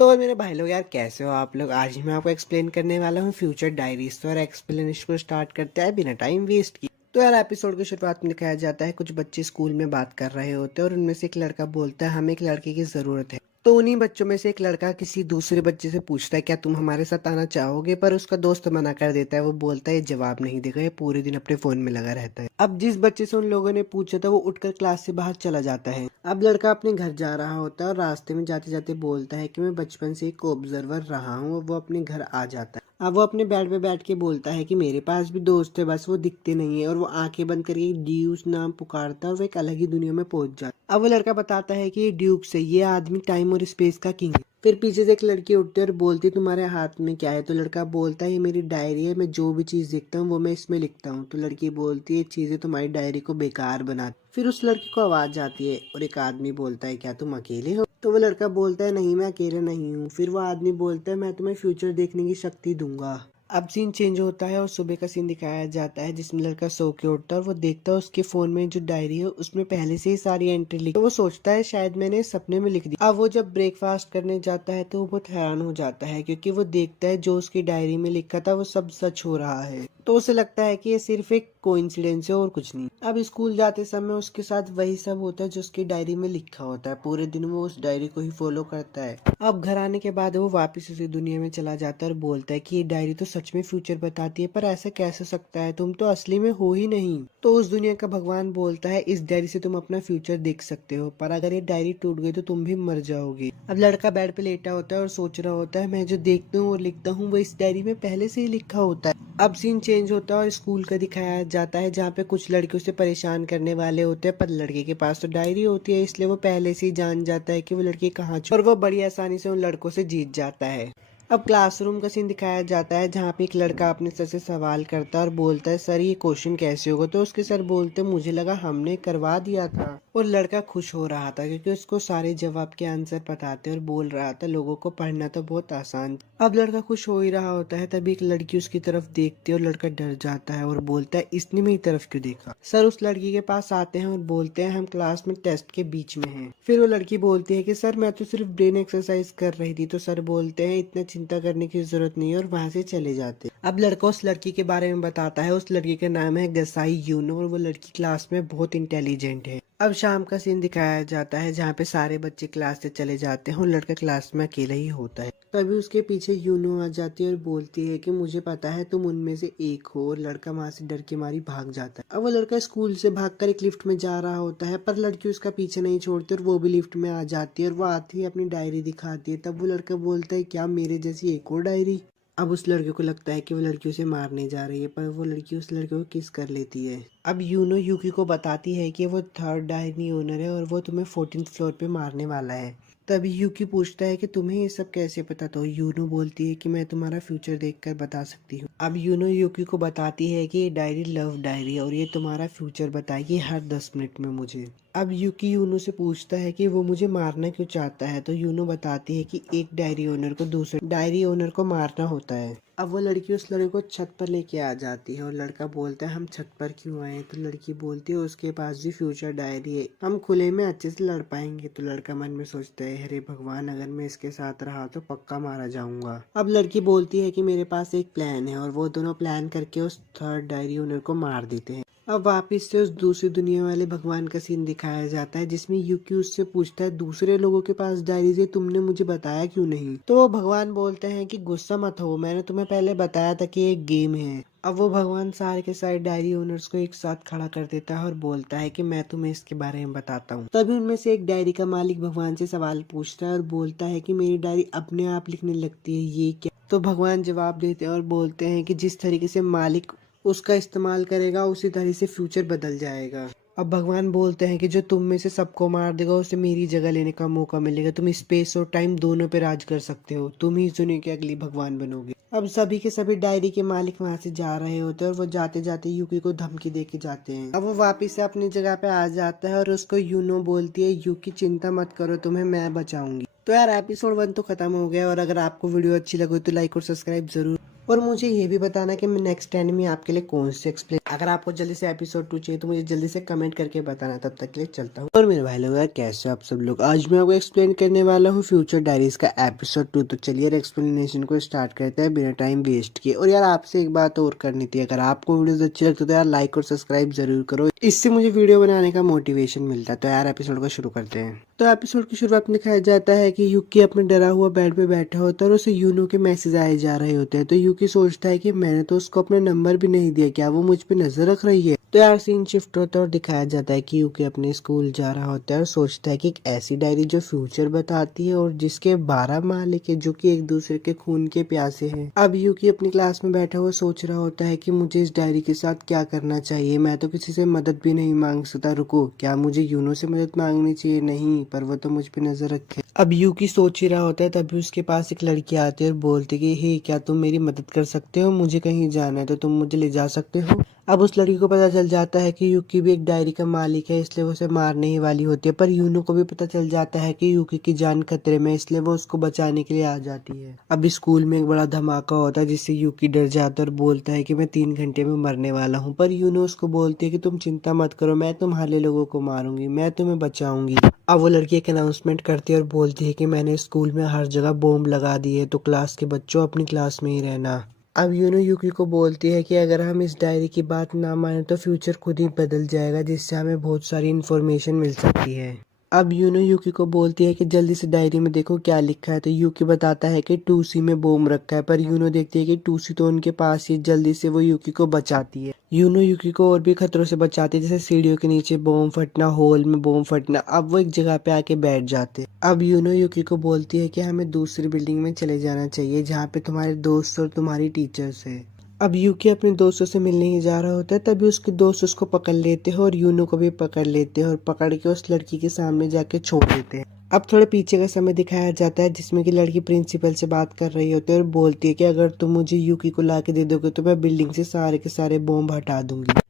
तो मेरे भाई लोग यार, कैसे हो आप लोग। आज मैं आपको एक्सप्लेन करने वाला हूँ फ्यूचर डायरीज। तो यार एक्सप्लेनेशन को स्टार्ट करते हैं बिना टाइम वेस्ट किए। तो यार एपिसोड की शुरुआत में दिखाया जाता है कुछ बच्चे स्कूल में बात कर रहे होते हैं और उनमें से एक लड़का बोलता है हमें एक लड़के की जरूरत है। तो उन्हीं बच्चों में से एक लड़का किसी दूसरे बच्चे से पूछता है क्या तुम हमारे साथ आना चाहोगे, पर उसका दोस्त मना कर देता है। वो बोलता है जवाब नहीं देगा, ये पूरे दिन अपने फोन में लगा रहता है। अब जिस बच्चे से उन लोगों ने पूछा था वो उठकर क्लास से बाहर चला जाता है। अब लड़का अपने घर जा रहा होता है और रास्ते में जाते जाते बोलता है कि मैं बचपन से एक ऑब्जर्वर रहा हूँ। और वो अपने घर आ जाता है। अब वो अपने बेड पे बैठ के बोलता है कि मेरे पास भी दोस्त है, बस वो दिखते नहीं है। और वो आंखें बंद करके ड्यूस नाम पुकारता है और वो एक अलग ही दुनिया में पहुंच जाता है। अब वो लड़का बताता है कि ये ड्यूक से ये आदमी टाइम और स्पेस का किंग है। फिर पीछे से एक लड़की उठती है और बोलती है तुम्हारे हाथ में क्या है। तो लड़का बोलता है ये मेरी डायरी है, मैं जो भी चीज देखता हूँ वो मैं इसमें लिखता हूँ। तो लड़की बोलती है चीजें तुम्हारी डायरी को बेकार बनाती। फिर उस लड़की को आवाज आती है और एक आदमी बोलता है क्या तुम अकेले हो। तो वो लड़का बोलता है नहीं, मैं अकेले नहीं हूँ। फिर वो आदमी बोलता है मैं तुम्हें फ्यूचर देखने की शक्ति दूंगा। अब सीन चेंज होता है और सुबह का सीन दिखाया जाता है जिसमें लड़का सो के उठता है और वो देखता है उसके फोन में जो डायरी है उसमें पहले से ही सारी एंट्री लिखी। तो वो सोचता है शायद मैंने सपने में लिख दी। अब वो जब ब्रेकफास्ट करने जाता है तो वो बहुत हैरान हो जाता है क्योंकि वो देखता है जो उसकी डायरी में लिखा था वो सब सच हो रहा है। तो उसे लगता है कि ये सिर्फ एक कोइंसिडेंस है और कुछ नहीं। अब स्कूल जाते समय उसके साथ वही सब होता है जो उसकी डायरी में लिखा होता है। पूरे दिन वो उस डायरी को ही फॉलो करता है। अब घर आने के बाद वो वापस उसी दुनिया में चला जाता है और बोलता है कि ये डायरी तो सच में फ्यूचर बताती है, पर ऐसा कैसे सकता है, तुम तो असली में हो ही नहीं। तो उस दुनिया का भगवान बोलता है इस डायरी से तुम अपना फ्यूचर देख सकते हो, पर अगर ये डायरी टूट गई तो तुम भी मर जाओगे। अब लड़का बेड पे लेटा होता है और सोच रहा होता है मैं जो देखता हूँ और लिखता हूँ वो इस डायरी में पहले से ही लिखा होता है। अब सीन चेंज होता है और स्कूल का दिखाया जाता है जहाँ पे कुछ लड़के उसे परेशान करने वाले होते हैं, पर लड़के के पास तो डायरी होती है इसलिए वो पहले से ही जान जाता है कि वो लड़की कहाँ और वो बड़ी आसानी से उन लड़कों से जीत जाता है। अब क्लासरूम का सीन दिखाया जाता है जहाँ पे एक लड़का अपने सर से सवाल करता है और बोलता है सर ये क्वेश्चन कैसे होगा। तो उसके सर बोलते मुझे लगा हमने करवा दिया था। और लड़का खुश हो रहा था क्योंकि उसको सारे जवाब के आंसर पता थे और बोल रहा था लोगों को पढ़ना तो बहुत आसान था। अब लड़का खुश हो ही रहा होता है तभी एक लड़की उसकी तरफ देखती है और लड़का डर जाता है और बोलता है इसने मेरी तरफ क्यों देखा। सर उस लड़की के पास आते हैं और बोलते हैं हम क्लास में टेस्ट के बीच में हैं। फिर वो लड़की बोलती है कि सर मैं तो सिर्फ ब्रेन एक्सरसाइज कर रही थी। तो सर बोलते हैं इतना चिंता करने की जरूरत नहीं है और वहां से चले जाते हैं। अब लड़का उस लड़की के बारे में बताता है। उस लड़की का नाम है गसाई यूनो और वो लड़की क्लास में बहुत इंटेलिजेंट है। अब शाम का सीन दिखाया जाता है जहाँ पे सारे बच्चे क्लास से चले जाते हैं और लड़का क्लास में अकेला ही होता है। तभी उसके पीछे यूनो आ जाती है और बोलती है कि मुझे पता है तुम उनमें से एक हो। और लड़का वहां से डर के मारी भाग जाता है। अब वो लड़का स्कूल से भागकर एक लिफ्ट में जा रहा होता है पर लड़की उसका पीछे नहीं छोड़ती और वो भी लिफ्ट में आ जाती है और वो आती ही अपनी डायरी दिखाती है। तब वो लड़का बोलता है क्या मेरे जैसी एक और डायरी। अब उस लड़के को लगता है कि वो लड़की उसे मारने जा रही है पर वो लड़की उस लड़के को किस कर लेती है। अब यूनो यूकी को बताती है कि वो थर्ड डायरी ओनर है और वो तुम्हें 14th फ्लोर पे मारने वाला है। तभी यूकी पूछता है कि तुम्हें ये सब कैसे पता। तो यूनो बोलती है कि मैं तुम्हारा फ्यूचर देखकर बता सकती हूँ। अब यूनो यूकी को बताती है कि ये डायरी लव डायरी है और ये तुम्हारा फ्यूचर बताएगी हर 10 मिनट में मुझे। अब यूकी यूनो से पूछता है कि वो मुझे मारना क्यों चाहता है। तो यूनो बताती है कि एक डायरी ओनर को दूसरे डायरी ओनर को मारना होता है। अब वो लड़की उस लड़के को छत पर लेके आ जाती है और लड़का बोलता है हम छत पर क्यों आए। तो लड़की बोलती है उसके पास भी फ्यूचर डायरी है, हम खुले में अच्छे से लड़ पाएंगे। तो लड़का मन में सोचता है अरे भगवान अगर मैं इसके साथ रहा तो पक्का मारा जाऊंगा। अब लड़की बोलती है कि मेरे पास एक प्लान है और वो दोनों प्लान करके उस थर्ड डायरी ओनर को मार देते हैं। अब वापिस से उस दूसरी दुनिया वाले भगवान का सीन दिखाया जाता है जिसमें यूकी उससे पूछता है दूसरे लोगों के पास डायरीज है तुमने मुझे बताया क्यों नहीं। तो वो भगवान बोलते हैं कि गुस्सा मत हो, मैंने तुम्हें पहले बताया था कि एक गेम है। अब वो भगवान सारे के सारे डायरी ओनर्स को एक साथ खड़ा कर देता है और बोलता है कि मैं तुम्हें इसके बारे में बताता हूँ। तभी उनमें से एक डायरी का मालिक भगवान से सवाल पूछता है और बोलता है कि मेरी डायरी अपने आप लिखने लगती है ये क्या। तो भगवान जवाब देते हैं और बोलते हैं कि जिस तरीके से मालिक उसका इस्तेमाल करेगा उसी तरह से फ्यूचर बदल जाएगा। अब भगवान बोलते हैं कि जो तुम में से सबको मार देगा उसे मेरी जगह लेने का मौका मिलेगा। तुम स्पेस और टाइम दोनों पे राज कर सकते हो, तुम ही इस दुनिया के अगली भगवान बनोगे। अब सभी के सभी डायरी के मालिक वहां से जा रहे होते हैं और वो जाते जाते यूकी को धमकी दे के जाते हैं। अब वो वापिस से अपनी जगह पे आ जाता है और उसको यूनो बोलती है यूकी चिंता मत करो तुम्हें मैं बचाऊंगी। तो यार एपिसोड 1 तो खत्म हो गया और अगर आपको वीडियो अच्छी लगी तो लाइक और सब्सक्राइब जरूर और मुझे ये भी बताना कि मैं नेक्स्ट एनिमे आपके लिए कौन से एक्सप्लेन, अगर आपको जल्दी से एपिसोड 2 चाहिए तो मुझे जल्दी से कमेंट करके बताना। तब तक के लिए चलता हूँ। और मेरे भाई लोग यार, कैसे हो आप सब लोग। आज मैं आपको एक्सप्लेन करने वाला हूँ फ्यूचर डायरीज का एपिसोड 2। तो चलिए एक्सप्लेनेशन को स्टार्ट करते हैं बिना टाइम वेस्ट किए। और यार आपसे एक बात और करनी थी, अगर आपको वीडियोस अच्छी लगती है तो यार लाइक और सब्सक्राइब जरूर करो, इससे मुझे वीडियो बनाने का मोटिवेशन मिलता है। तो यार एपिसोड को शुरू करते हैं। तो एपिसोड की शुरुआत में दिखाया जाता है कि यूकी अपने डरा हुआ बेड पे बैठा होता है और उसे यूनो के मैसेज आए जा रहे होते हैं। तो यूकी सोचता है कि मैंने तो उसको अपना नंबर भी नहीं दिया, क्या वो मुझ पे नजर रख रही है। तो यार सीन शिफ्ट होता है और दिखाया जाता है कि यूकी अपने स्कूल जा रहा होता है और सोचता है कि एक ऐसी डायरी जो फ्यूचर बताती है और जिसके 12 मालिक है जो कि एक दूसरे के खून के प्यासे हैं। अब यूकी अपनी क्लास में बैठा हुआ सोच रहा होता है कि मुझे इस डायरी के साथ क्या करना चाहिए। मैं तो किसी से मदद भी नहीं मांग सकता, रुको क्या मुझे यूनो से मदद मांगनी चाहिए? नहीं, पर वो तो मुझ पे नजर रखे। अब यूकी सोच ही रहा होता है, तभी उसके पास एक लड़की आती है और बोलती है कि हे, क्या तुम मेरी मदद कर सकते हो? मुझे कहीं जाना है तो तुम मुझे ले जा सकते हो। अब उस लड़की को पता चल जाता है कि यूकी भी एक डायरी का मालिक है, इसलिए वो उसे मारने ही वाली होती है। पर यूनो को भी पता चल जाता है कि यूकी की जान खतरे में, इसलिए वो उसको बचाने के लिए आ जाती है। अब स्कूल में एक बड़ा धमाका होता है जिससे यूकी डर जाता है और बोलता है कि मैं 3 घंटे में मरने वाला हूँ। पर यूनो उसको बोलती है कि तुम चिंता मत करो, मैं तुम्हारे लोगों को मारूंगी, मैं तुम्हें बचाऊंगी। अब वो लड़की एक अनाउंसमेंट करती है और बोलती है कि मैंने स्कूल में हर जगह बॉम्ब लगा दिए, तो क्लास के बच्चों अपनी क्लास में ही रहना। अब यूनो यूकी को बोलती है कि अगर हम इस डायरी की बात ना माने तो फ्यूचर खुद ही बदल जाएगा, जिससे हमें बहुत सारी इन्फॉर्मेशन मिल सकती है। अब यूनो यूकी को बोलती है कि जल्दी से डायरी में देखो क्या लिखा है। तो यूकी बताता है कि 2C में बॉम्ब रखा है, पर यूनो देखती है कि 2C तो उनके पास ही। जल्दी से वो यूकी को बचाती है। यूनो यूकी को और भी खतरों से बचाती है, जैसे सीढ़ियों के नीचे बॉम्ब फटना, हॉल में बॉम्ब फटना। अब वो एक जगह पे आके बैठ जाते हैं। अब यूनो यूकी को बोलती है कि हमें दूसरी बिल्डिंग में चले जाना चाहिए जहाँ पे तुम्हारे दोस्त और तुम्हारी टीचर्स है। अब यूकी अपने दोस्तों से मिलने ही जा रहा होता है, तभी उसके दोस्त उसको पकड़ लेते हैं और यूनो को भी पकड़ लेते हैं और पकड़ के उस लड़की के सामने जाके छोड़ देते हैं। अब थोड़े पीछे का समय दिखाया जाता है जिसमें कि लड़की प्रिंसिपल से बात कर रही होती है और बोलती है कि अगर तुम मुझे यूकी को ला के दे दोगे तो मैं बिल्डिंग से सारे के सारे बॉम्ब हटा दूंगी।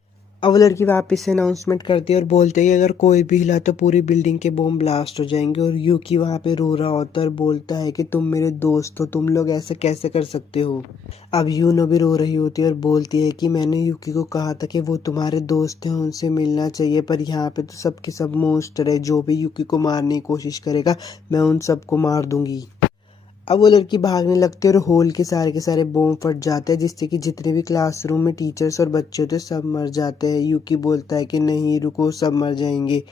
अब वो लड़की वापस से अनाउंसमेंट करती है और बोलते है कि अगर कोई भी हिला तो पूरी बिल्डिंग के बॉम्ब ब्लास्ट हो जाएंगे। और यूकी वहाँ पे रो रहा होता है और बोलता है कि तुम मेरे दोस्त हो, तुम लोग ऐसे कैसे कर सकते हो। अब यूनो भी रो रही होती है और बोलती है कि मैंने यूकी को कहा था कि वो तुम्हारे दोस्त हैं, उनसे मिलना चाहिए, पर यहाँ पे तो सबके सब मॉन्स्टर है, जो भी यूकी को मारने की कोशिश करेगा मैं उन सबको मार दूंगी। अब वो लड़की भागने लगती है और हॉल के सारे बॉम्ब फट जाते हैं, जिससे कि जितने भी क्लासरूम में टीचर्स और बच्चे होते हैं सब मर जाते हैं। यूकी बोलता है कि नहीं रुको, सब मर जाएंगे।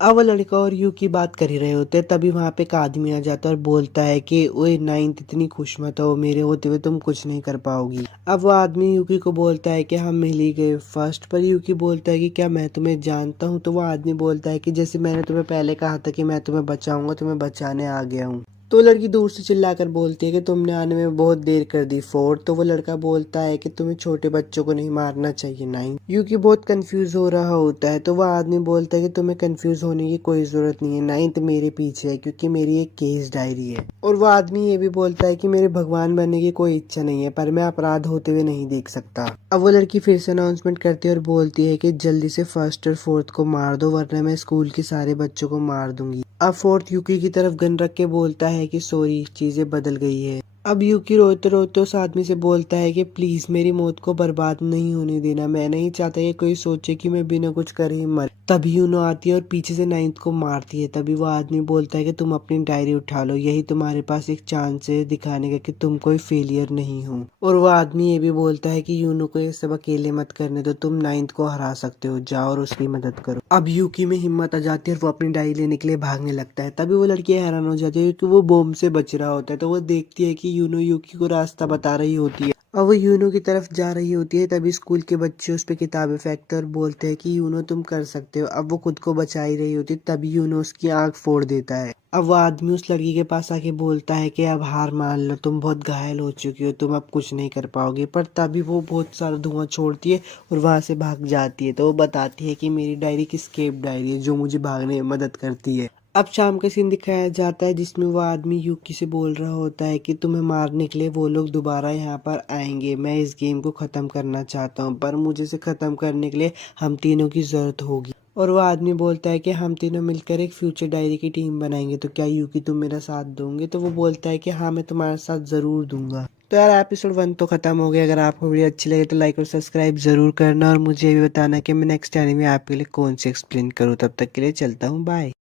अब वो लड़का और यूकी बात कर ही रहे होते हैं, तभी वहां पे एक आदमी आ जाता है और बोलता है कि ओए नाइन्थ, इतनी खुश मत हो, मेरे होते हुए तुम कुछ नहीं कर पाओगी। अब वो आदमी यूकी को बोलता है कि हम मिल ही गए फर्स्ट। पर यूकी बोलता है कि क्या मैं तुम्हें जानता हूँ? तो वो आदमी बोलता है कि जैसे मैंने तुम्हें पहले कहा था कि मैं तुम्हें बचाऊंगा, तुम्हें बचाने आ गया हूँ। तो लड़की दूर से चिल्लाकर बोलती है कि तुमने आने में बहुत देर कर दी फोर्थ। तो वो लड़का बोलता है कि तुम्हें छोटे बच्चों को नहीं मारना चाहिए नाइन। यूकी बहुत कंफ्यूज हो रहा होता है, तो वो आदमी बोलता है कि तुम्हें कंफ्यूज होने की कोई जरूरत नहीं है, नाइन्थ मेरे पीछे है क्योंकि मेरी एक केस डायरी है। और वो आदमी ये भी बोलता है कि मेरे भगवान बनने की कोई इच्छा नहीं है, पर मैं अपराध होते हुए नहीं देख सकता। अब वो लड़की फिर से अनाउंसमेंट करती है और बोलती है कि जल्दी से फर्स्ट और फोर्थ को मार दो, वरना मैं स्कूल के सारे बच्चों को मार दूंगी। अब फोर्थ यूकी की तरफ गन रख के बोलता है कि सॉरी, चीजें बदल गई है। अब यूकी रोते रोते उस आदमी से बोलता है कि प्लीज मेरी मौत को बर्बाद नहीं होने देना, मैं नहीं चाहता कि कोई सोचे कि मैं बिना कुछ करे ही मर। तभी यूनो आती है और पीछे से नाइन्थ को मारती है। तभी वो आदमी बोलता है कि तुम अपनी डायरी उठा लो, यही तुम्हारे पास एक चांस है दिखाने का कि तुम कोई फेलियर नहीं हो। और वो आदमी ये भी बोलता है कि यूनो को ये सब अकेले मत करने दो, तुम नाइन्थ को हरा सकते हो, जाओ और उसकी मदद करो। अब यूकी में हिम्मत आ जाती है और वो अपनी डायरी लेने के लिए भागने लगता है। तभी वो लड़की हैरान हो जाती है कि वो बॉम्ब से बच रहा होता है। तो वो देखती है कि यूनो यूकी को रास्ता बता रही होती है और वो यूनो की तरफ जा रही होती है। तभी स्कूल के बच्चे उस पर किताबें फेंकते और बोलते हैं कि यूनो तुम कर सकते हो। अब वो खुद को बचा ही रही होती है, तभी यूनो उसकी आंख फोड़ देता है। अब वो आदमी उस लड़की के पास आके बोलता है कि अब हार मान लो, तुम बहुत घायल हो चुकी हो, तुम अब कुछ नहीं कर पाओगे। पर तभी वो बहुत सारा धुआं छोड़ती है और वहां से भाग जाती है। तो वो बताती है कि मेरी डायरी की स्केप डायरी है जो मुझे भागने में मदद करती है। अब शाम का सीन दिखाया जाता है जिसमें वो आदमी यूकी से बोल रहा होता है कि तुम्हें मारने के लिए वो लोग दोबारा यहाँ पर आएंगे, मैं इस गेम को खत्म करना चाहता हूँ, पर मुझे इसे खत्म करने के लिए हम तीनों की जरूरत होगी। और वो आदमी बोलता है कि हम तीनों मिलकर एक फ्यूचर डायरी की टीम बनाएंगे, तो क्या यूकी तुम मेरा साथ दोगे? तो वो बोलता है कि हाँ मैं तुम्हारा साथ जरूर दूंगा। तो यार एपिसोड 1 तो खत्म हो गया। अगर आपको वीडियो अच्छी लगे तो लाइक और सब्सक्राइब जरूर करना और मुझे भी बताना कि मैं नेक्स्ट एनीमे आपके लिए कौन सी एक्सप्लेन करूँ। तब तक के लिए चलता हूँ, बाय।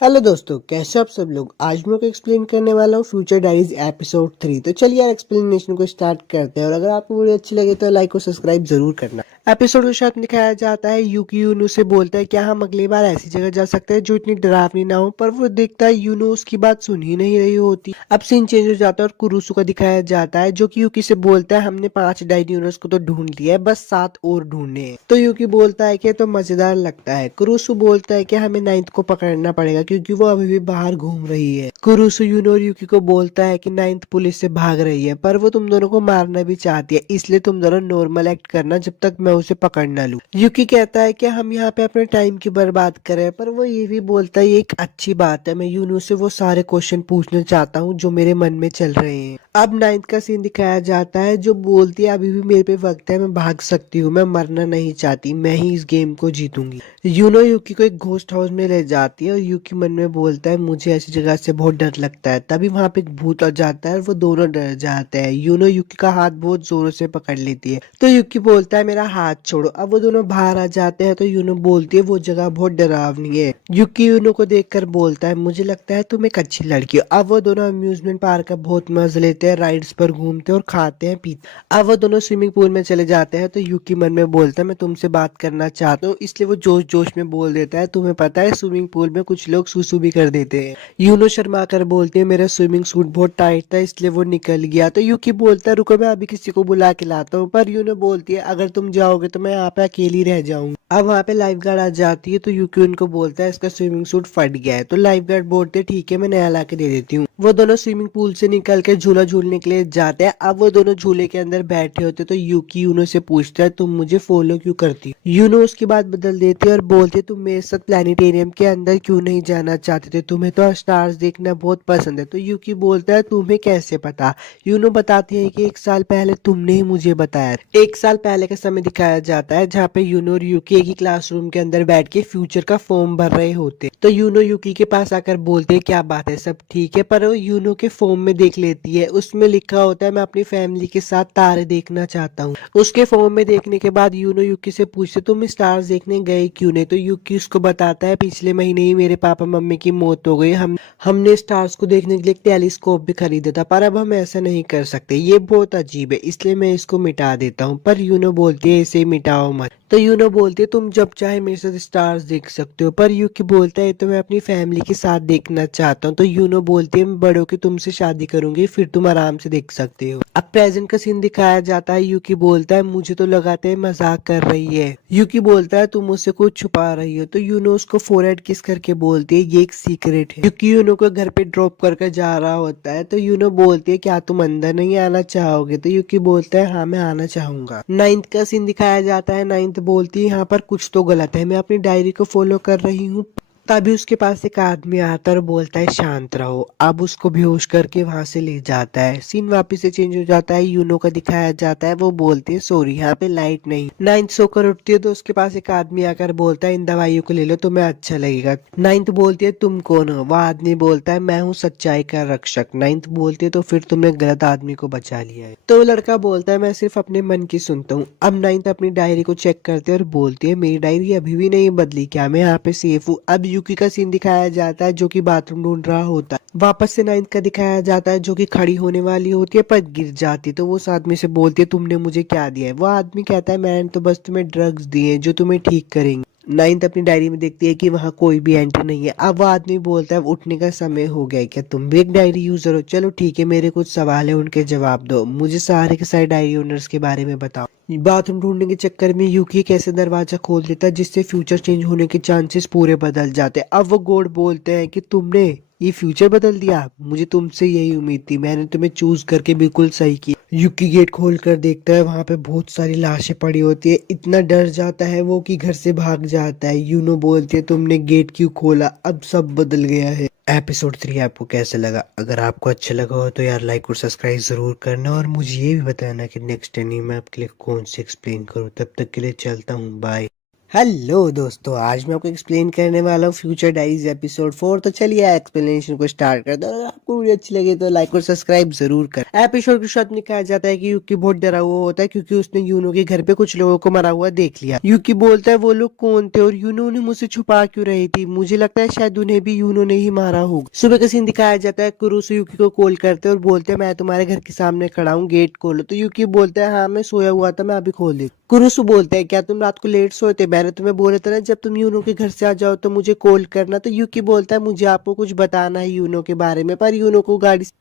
हेलो दोस्तों, कैसे हो आप सब लोग। आज मैं आपको एक्सप्लेन करने वाला हूँ फ्यूचर डायरीज एपिसोड 3। तो चलिए यार एक्सप्लेनेशन को स्टार्ट करते हैं। और अगर आपको वीडियो अच्छी लगे तो लाइक और सब्सक्राइब जरूर करना। एपिसोड के साथ दिखाया जाता है यूकी यूनू से बोलता है क्या हम अगली बार ऐसी जगह जा सकते हैं जो इतनी डरावनी ना हो, पर वो देखता है यूनू उसकी बात सुन ही नहीं रही होती। अब सीन चेंज हो जाता है और कुरुसु का दिखाया जाता है जो कि यूकी से बोलता है हमने 5 डायनासोर्स को तो ढूंढ लिया है, बस 7 और ढूंढने हैं। तो यूकी बोलता है कि तो मजेदार लगता है। कुरुसु बोलता है कि हमें 9th को पकड़ना पड़ेगा क्योंकि वो अभी भी बाहर घूम रही है। कुरुसु यूनो और यूकी को बोलता है कि 9th पुलिस से भाग रही है, पर वो तुम दोनों को मारना भी चाहती है, इसलिए तुम दोनों नॉर्मल एक्ट करना जब तक मैं उसे पकड़ ना लूं। यूकी कहता है कि हम यहाँ पे अपने टाइम की बर्बाद करें, पर वो ये भी बोलता है ये एक अच्छी बात है, मैं यूनो से वो सारे क्वेश्चन पूछना चाहता हूँ जो मेरे मन में चल रहे हैं। अब 9th का सीन दिखाया जाता है जो बोलती है अभी भी मेरे पे वक्त है, मैं भाग सकती हूँ, मैं मरना नहीं चाहती, मैं ही इस गेम को जीतूंगी। यूनो यूकी को एक घोस्ट हाउस में ले जाती है और यूकी मन में बोलता है मुझे ऐसी जगह से बहुत डर लगता है। तभी वहां पे एक भूत आ जाता है और वो दोनों डर जाते हैं। यूनो यूकी का हाथ बहुत जोरों से पकड़ लेती है तो यूकी बोलता है मेरा हाथ छोड़ो। अब वो दोनों बाहर आ जाते हैं तो यूनो बोलती है वो जगह बहुत डरावनी है। यूकी यूनो को देखकर बोलता है मुझे लगता है तुम एक अच्छी लड़की हो। अब वो दोनों अम्यूजमेंट पार्क का बहुत मजा लेते हैं, राइड्स पर घूमते हैं और खाते हैं पीते। अब वो दोनों स्विमिंग पूल में चले जाते हैं तो यूकी मन में बोलता है मैं तुमसे बात करना चाहता हूँ, इसलिए वो जोश जोश में बोल देता है तुम्हें पता है स्विमिंग पूल में कुछ लोग सुसु भी कर देते हैं। यूनो शर्मा कर बोलती है मेरा स्विमिंग सूट बहुत टाइट था इसलिए वो निकल गया। तो यूकी बोलता है रुको मैं अभी किसी को बुला के लाता हूँ, पर यूनो बोलती है अगर तुम जाओगे तो मैं यहाँ पे अकेली रह जाऊंगी। अब वहाँ पे लाइफ गार्ड आ जाती है तो यूकी उनको बोलता है इसका स्विमिंग सूट फट गया है। तो लाइफ गार्ड बोलते ठीक है मैं नया ला के दे देती हूँ। वो दोनों स्विमिंग पूल से निकल के झूला झूलने के लिए जाते हैं। अब वो दोनों झूले के अंदर बैठे होते तो यूकी यूनो से पूछता है तुम मुझे फॉलो क्यों करती हो। यूनो उसकी बात बदल देती है और बोलती है तुम मेरे साथ प्लानिटेरियम के अंदर क्यों नहीं जाना चाहते थे, तुम्हें तो स्टार्स देखना बहुत पसंद है। तो यूकी बोलता है तुम्हें कैसे पता। यूनो बताती है कि 1 साल पहले तुमने ही मुझे बताया। 1 साल पहले का समय दिखाया जाता है जहाँ पे यूनो और यूकी एक ही क्लासरूम के अंदर बैठ के फ्यूचर का फॉर्म भर रहे होते। तो यूनो यूकी के पास आकर बोलते है क्या बात है सब ठीक है, पर वो यूनो के फॉर्म में देख लेती है उसमें लिखा होता है मैं अपनी फैमिली के साथ तारे देखना चाहता हूँ। उसके फॉर्म में देखने के बाद यूनो यूकी से पूछते तुम स्टार्स देखने गए क्यों नहीं। तो यूकी उसको बताता है पिछले महीने ही मेरे पापा मम्मी की मौत हो गई, हमने स्टार्स को देखने के लिए एक टेलीस्कोप भी खरीदा था, पर अब हम ऐसा नहीं कर सकते, ये बहुत अजीब है इसलिए मैं इसको मिटा देता हूँ। पर यूनो बोलती है इसे मिटाओ मत। तो यूनो बोलती है तुम जब चाहे मेरे साथ स्टार्स देख सकते हो, पर यूकी बोलता है तो मैं अपनी फैमिली के साथ देखना चाहता हूँ। तो यूनो बोलती है मैं बड़ों की तुमसे शादी करूंगी फिर तुम आराम से देख सकते हो। अब प्रेजेंट का सीन दिखाया जाता है। यूकी बोलता है मुझे तो लगाता है मजाक कर रही है। यूकी बोलता है तुम मुझसे कुछ छुपा रही हो। तो यूनो उसको फोरहेड किस करके बोलती है ये एक सीक्रेट है। यूकी यूनो को घर पे ड्रॉप करके जा रहा होता है तो यूनो बोलती है क्या तुम अंदर नहीं आना चाहोगे। तो यूकी बोलता है हाँ मैं आना चाहूंगा। 9th का सीन दिखाया जाता है। 9th बोलती है यहाँ पर कुछ तो गलत है, मैं अपनी डायरी को फॉलो कर रही हूँ। तभी उसके पास एक आदमी आता है और बोलता है शांत रहो। अब उसको बेहोश करके वहां से ले जाता है। सीन वापस से चेंज हो जाता है। यूनो का दिखाया जाता है वो बोलती है सॉरी यहाँ पे लाइट नहीं। 9th सोकर उठती है तो उसके पास एक आदमी आकर बोलता है इन दवाइयों को ले लो तुम्हें अच्छा लगेगा। 9th बोलती है तुम कौन हो। वह आदमी बोलता है मैं हूँ सच्चाई का रक्षक। 9th बोलती है तो फिर तुमने गलत आदमी को बचा लिया है। तो वो लड़का बोलता है मैं सिर्फ अपने मन की सुनता हूँ। अब 9th अपनी डायरी को चेक करते है और बोलती है मेरी डायरी अभी भी नहीं बदली, क्या मैं यहाँ पे सेफ हूँ। अब यूकी का सीन दिखाया जाता है जो कि बाथरूम ढूंढ रहा होता है। वापस से 9th का दिखाया जाता है जो कि खड़ी होने वाली होती है पर गिर जाती है। तो वो उस आदमी से बोलती है तुमने मुझे क्या दिया है। वो आदमी कहता है मैंने तो बस तुम्हें ड्रग्स दिए जो तुम्हें ठीक करेंगे। 9th अपनी डायरी में देखती है कि वहाँ कोई भी एंट्री नहीं है। अब वो आदमी बोलता है उठने का समय हो गया है, क्या तुम भी एक डायरी यूजर हो। चलो ठीक है मेरे कुछ सवाल है उनके जवाब दो, मुझे सारे के सारे डायरी ओनर्स के बारे में बताओ। बाथरूम ढूंढने के चक्कर में यूकी कैसे दरवाजा खोल देता है जिससे फ्यूचर चेंज होने के चांसेस पूरे बदल जाते हैं। अब वो गॉड बोलते हैं कि तुमने ये फ्यूचर बदल दिया, मुझे तुमसे यही उम्मीद थी, मैंने तुम्हें चूज करके बिल्कुल सही किया। यूकी गेट खोल कर देखता है वहां पे बहुत सारी लाशें पड़ी होती है। इतना डर जाता है वो कि घर से भाग जाता है। यूनो बोलती है तुमने गेट क्यों खोला, अब सब बदल गया है। एपिसोड 3 आपको कैसा लगा। अगर आपको अच्छा लगा हो तो यार लाइक और सब्सक्राइब जरूर करना और मुझे ये भी बताना कि नेक्स्ट एनीमे मैं आपके लिए कौन सी एक्सप्लेन करूँ। तब तक के लिए चलता हूँ, बाय। हेलो दोस्तों, आज मैं आपको एक्सप्लेन करने वाला हूँ फ्यूचर डायरीज एपिसोड 4। तो चलिए एक्सप्लेनेशन को स्टार्ट करते हैं। अगर आपको वीडियो अच्छी लगे तो लाइक और सब्सक्राइब जरूर कर। एपिसोड की शुरुआत में कहा जाता है कि यूकी बहुत डरा हुआ होता है क्योंकि उसने यूनो के घर पे कुछ लोगों को मरा हुआ देख लिया। यूकी बोलता है वो लोग कौन थे और यूनो ने मुझसे छुपा क्यों रही थी। मुझे लगता है शायद उन्हें भी यूनो ने ही मारा होगा। सुबह का सीन दिखाया जाता है। कुरुसु यूकी को कॉल करते हैं और बोलते हैं मैं तुम्हारे घर के सामने खड़ा हूँ, गेट खोलो। तो यूकी बोलता है हाँ मैं सोया हुआ था, मैं अभी खोल देता। कुरुसु बोलते हैं क्या तुम रात को लेट सोए थे? मैंने तुम्हें बोला था ना जब तुम यूनो के घर से आ जाओ तो मुझे कॉल करना। तो यूकी बोलता है मुझे आपको कुछ बताना है यूनो के बारे में। पर यूनो को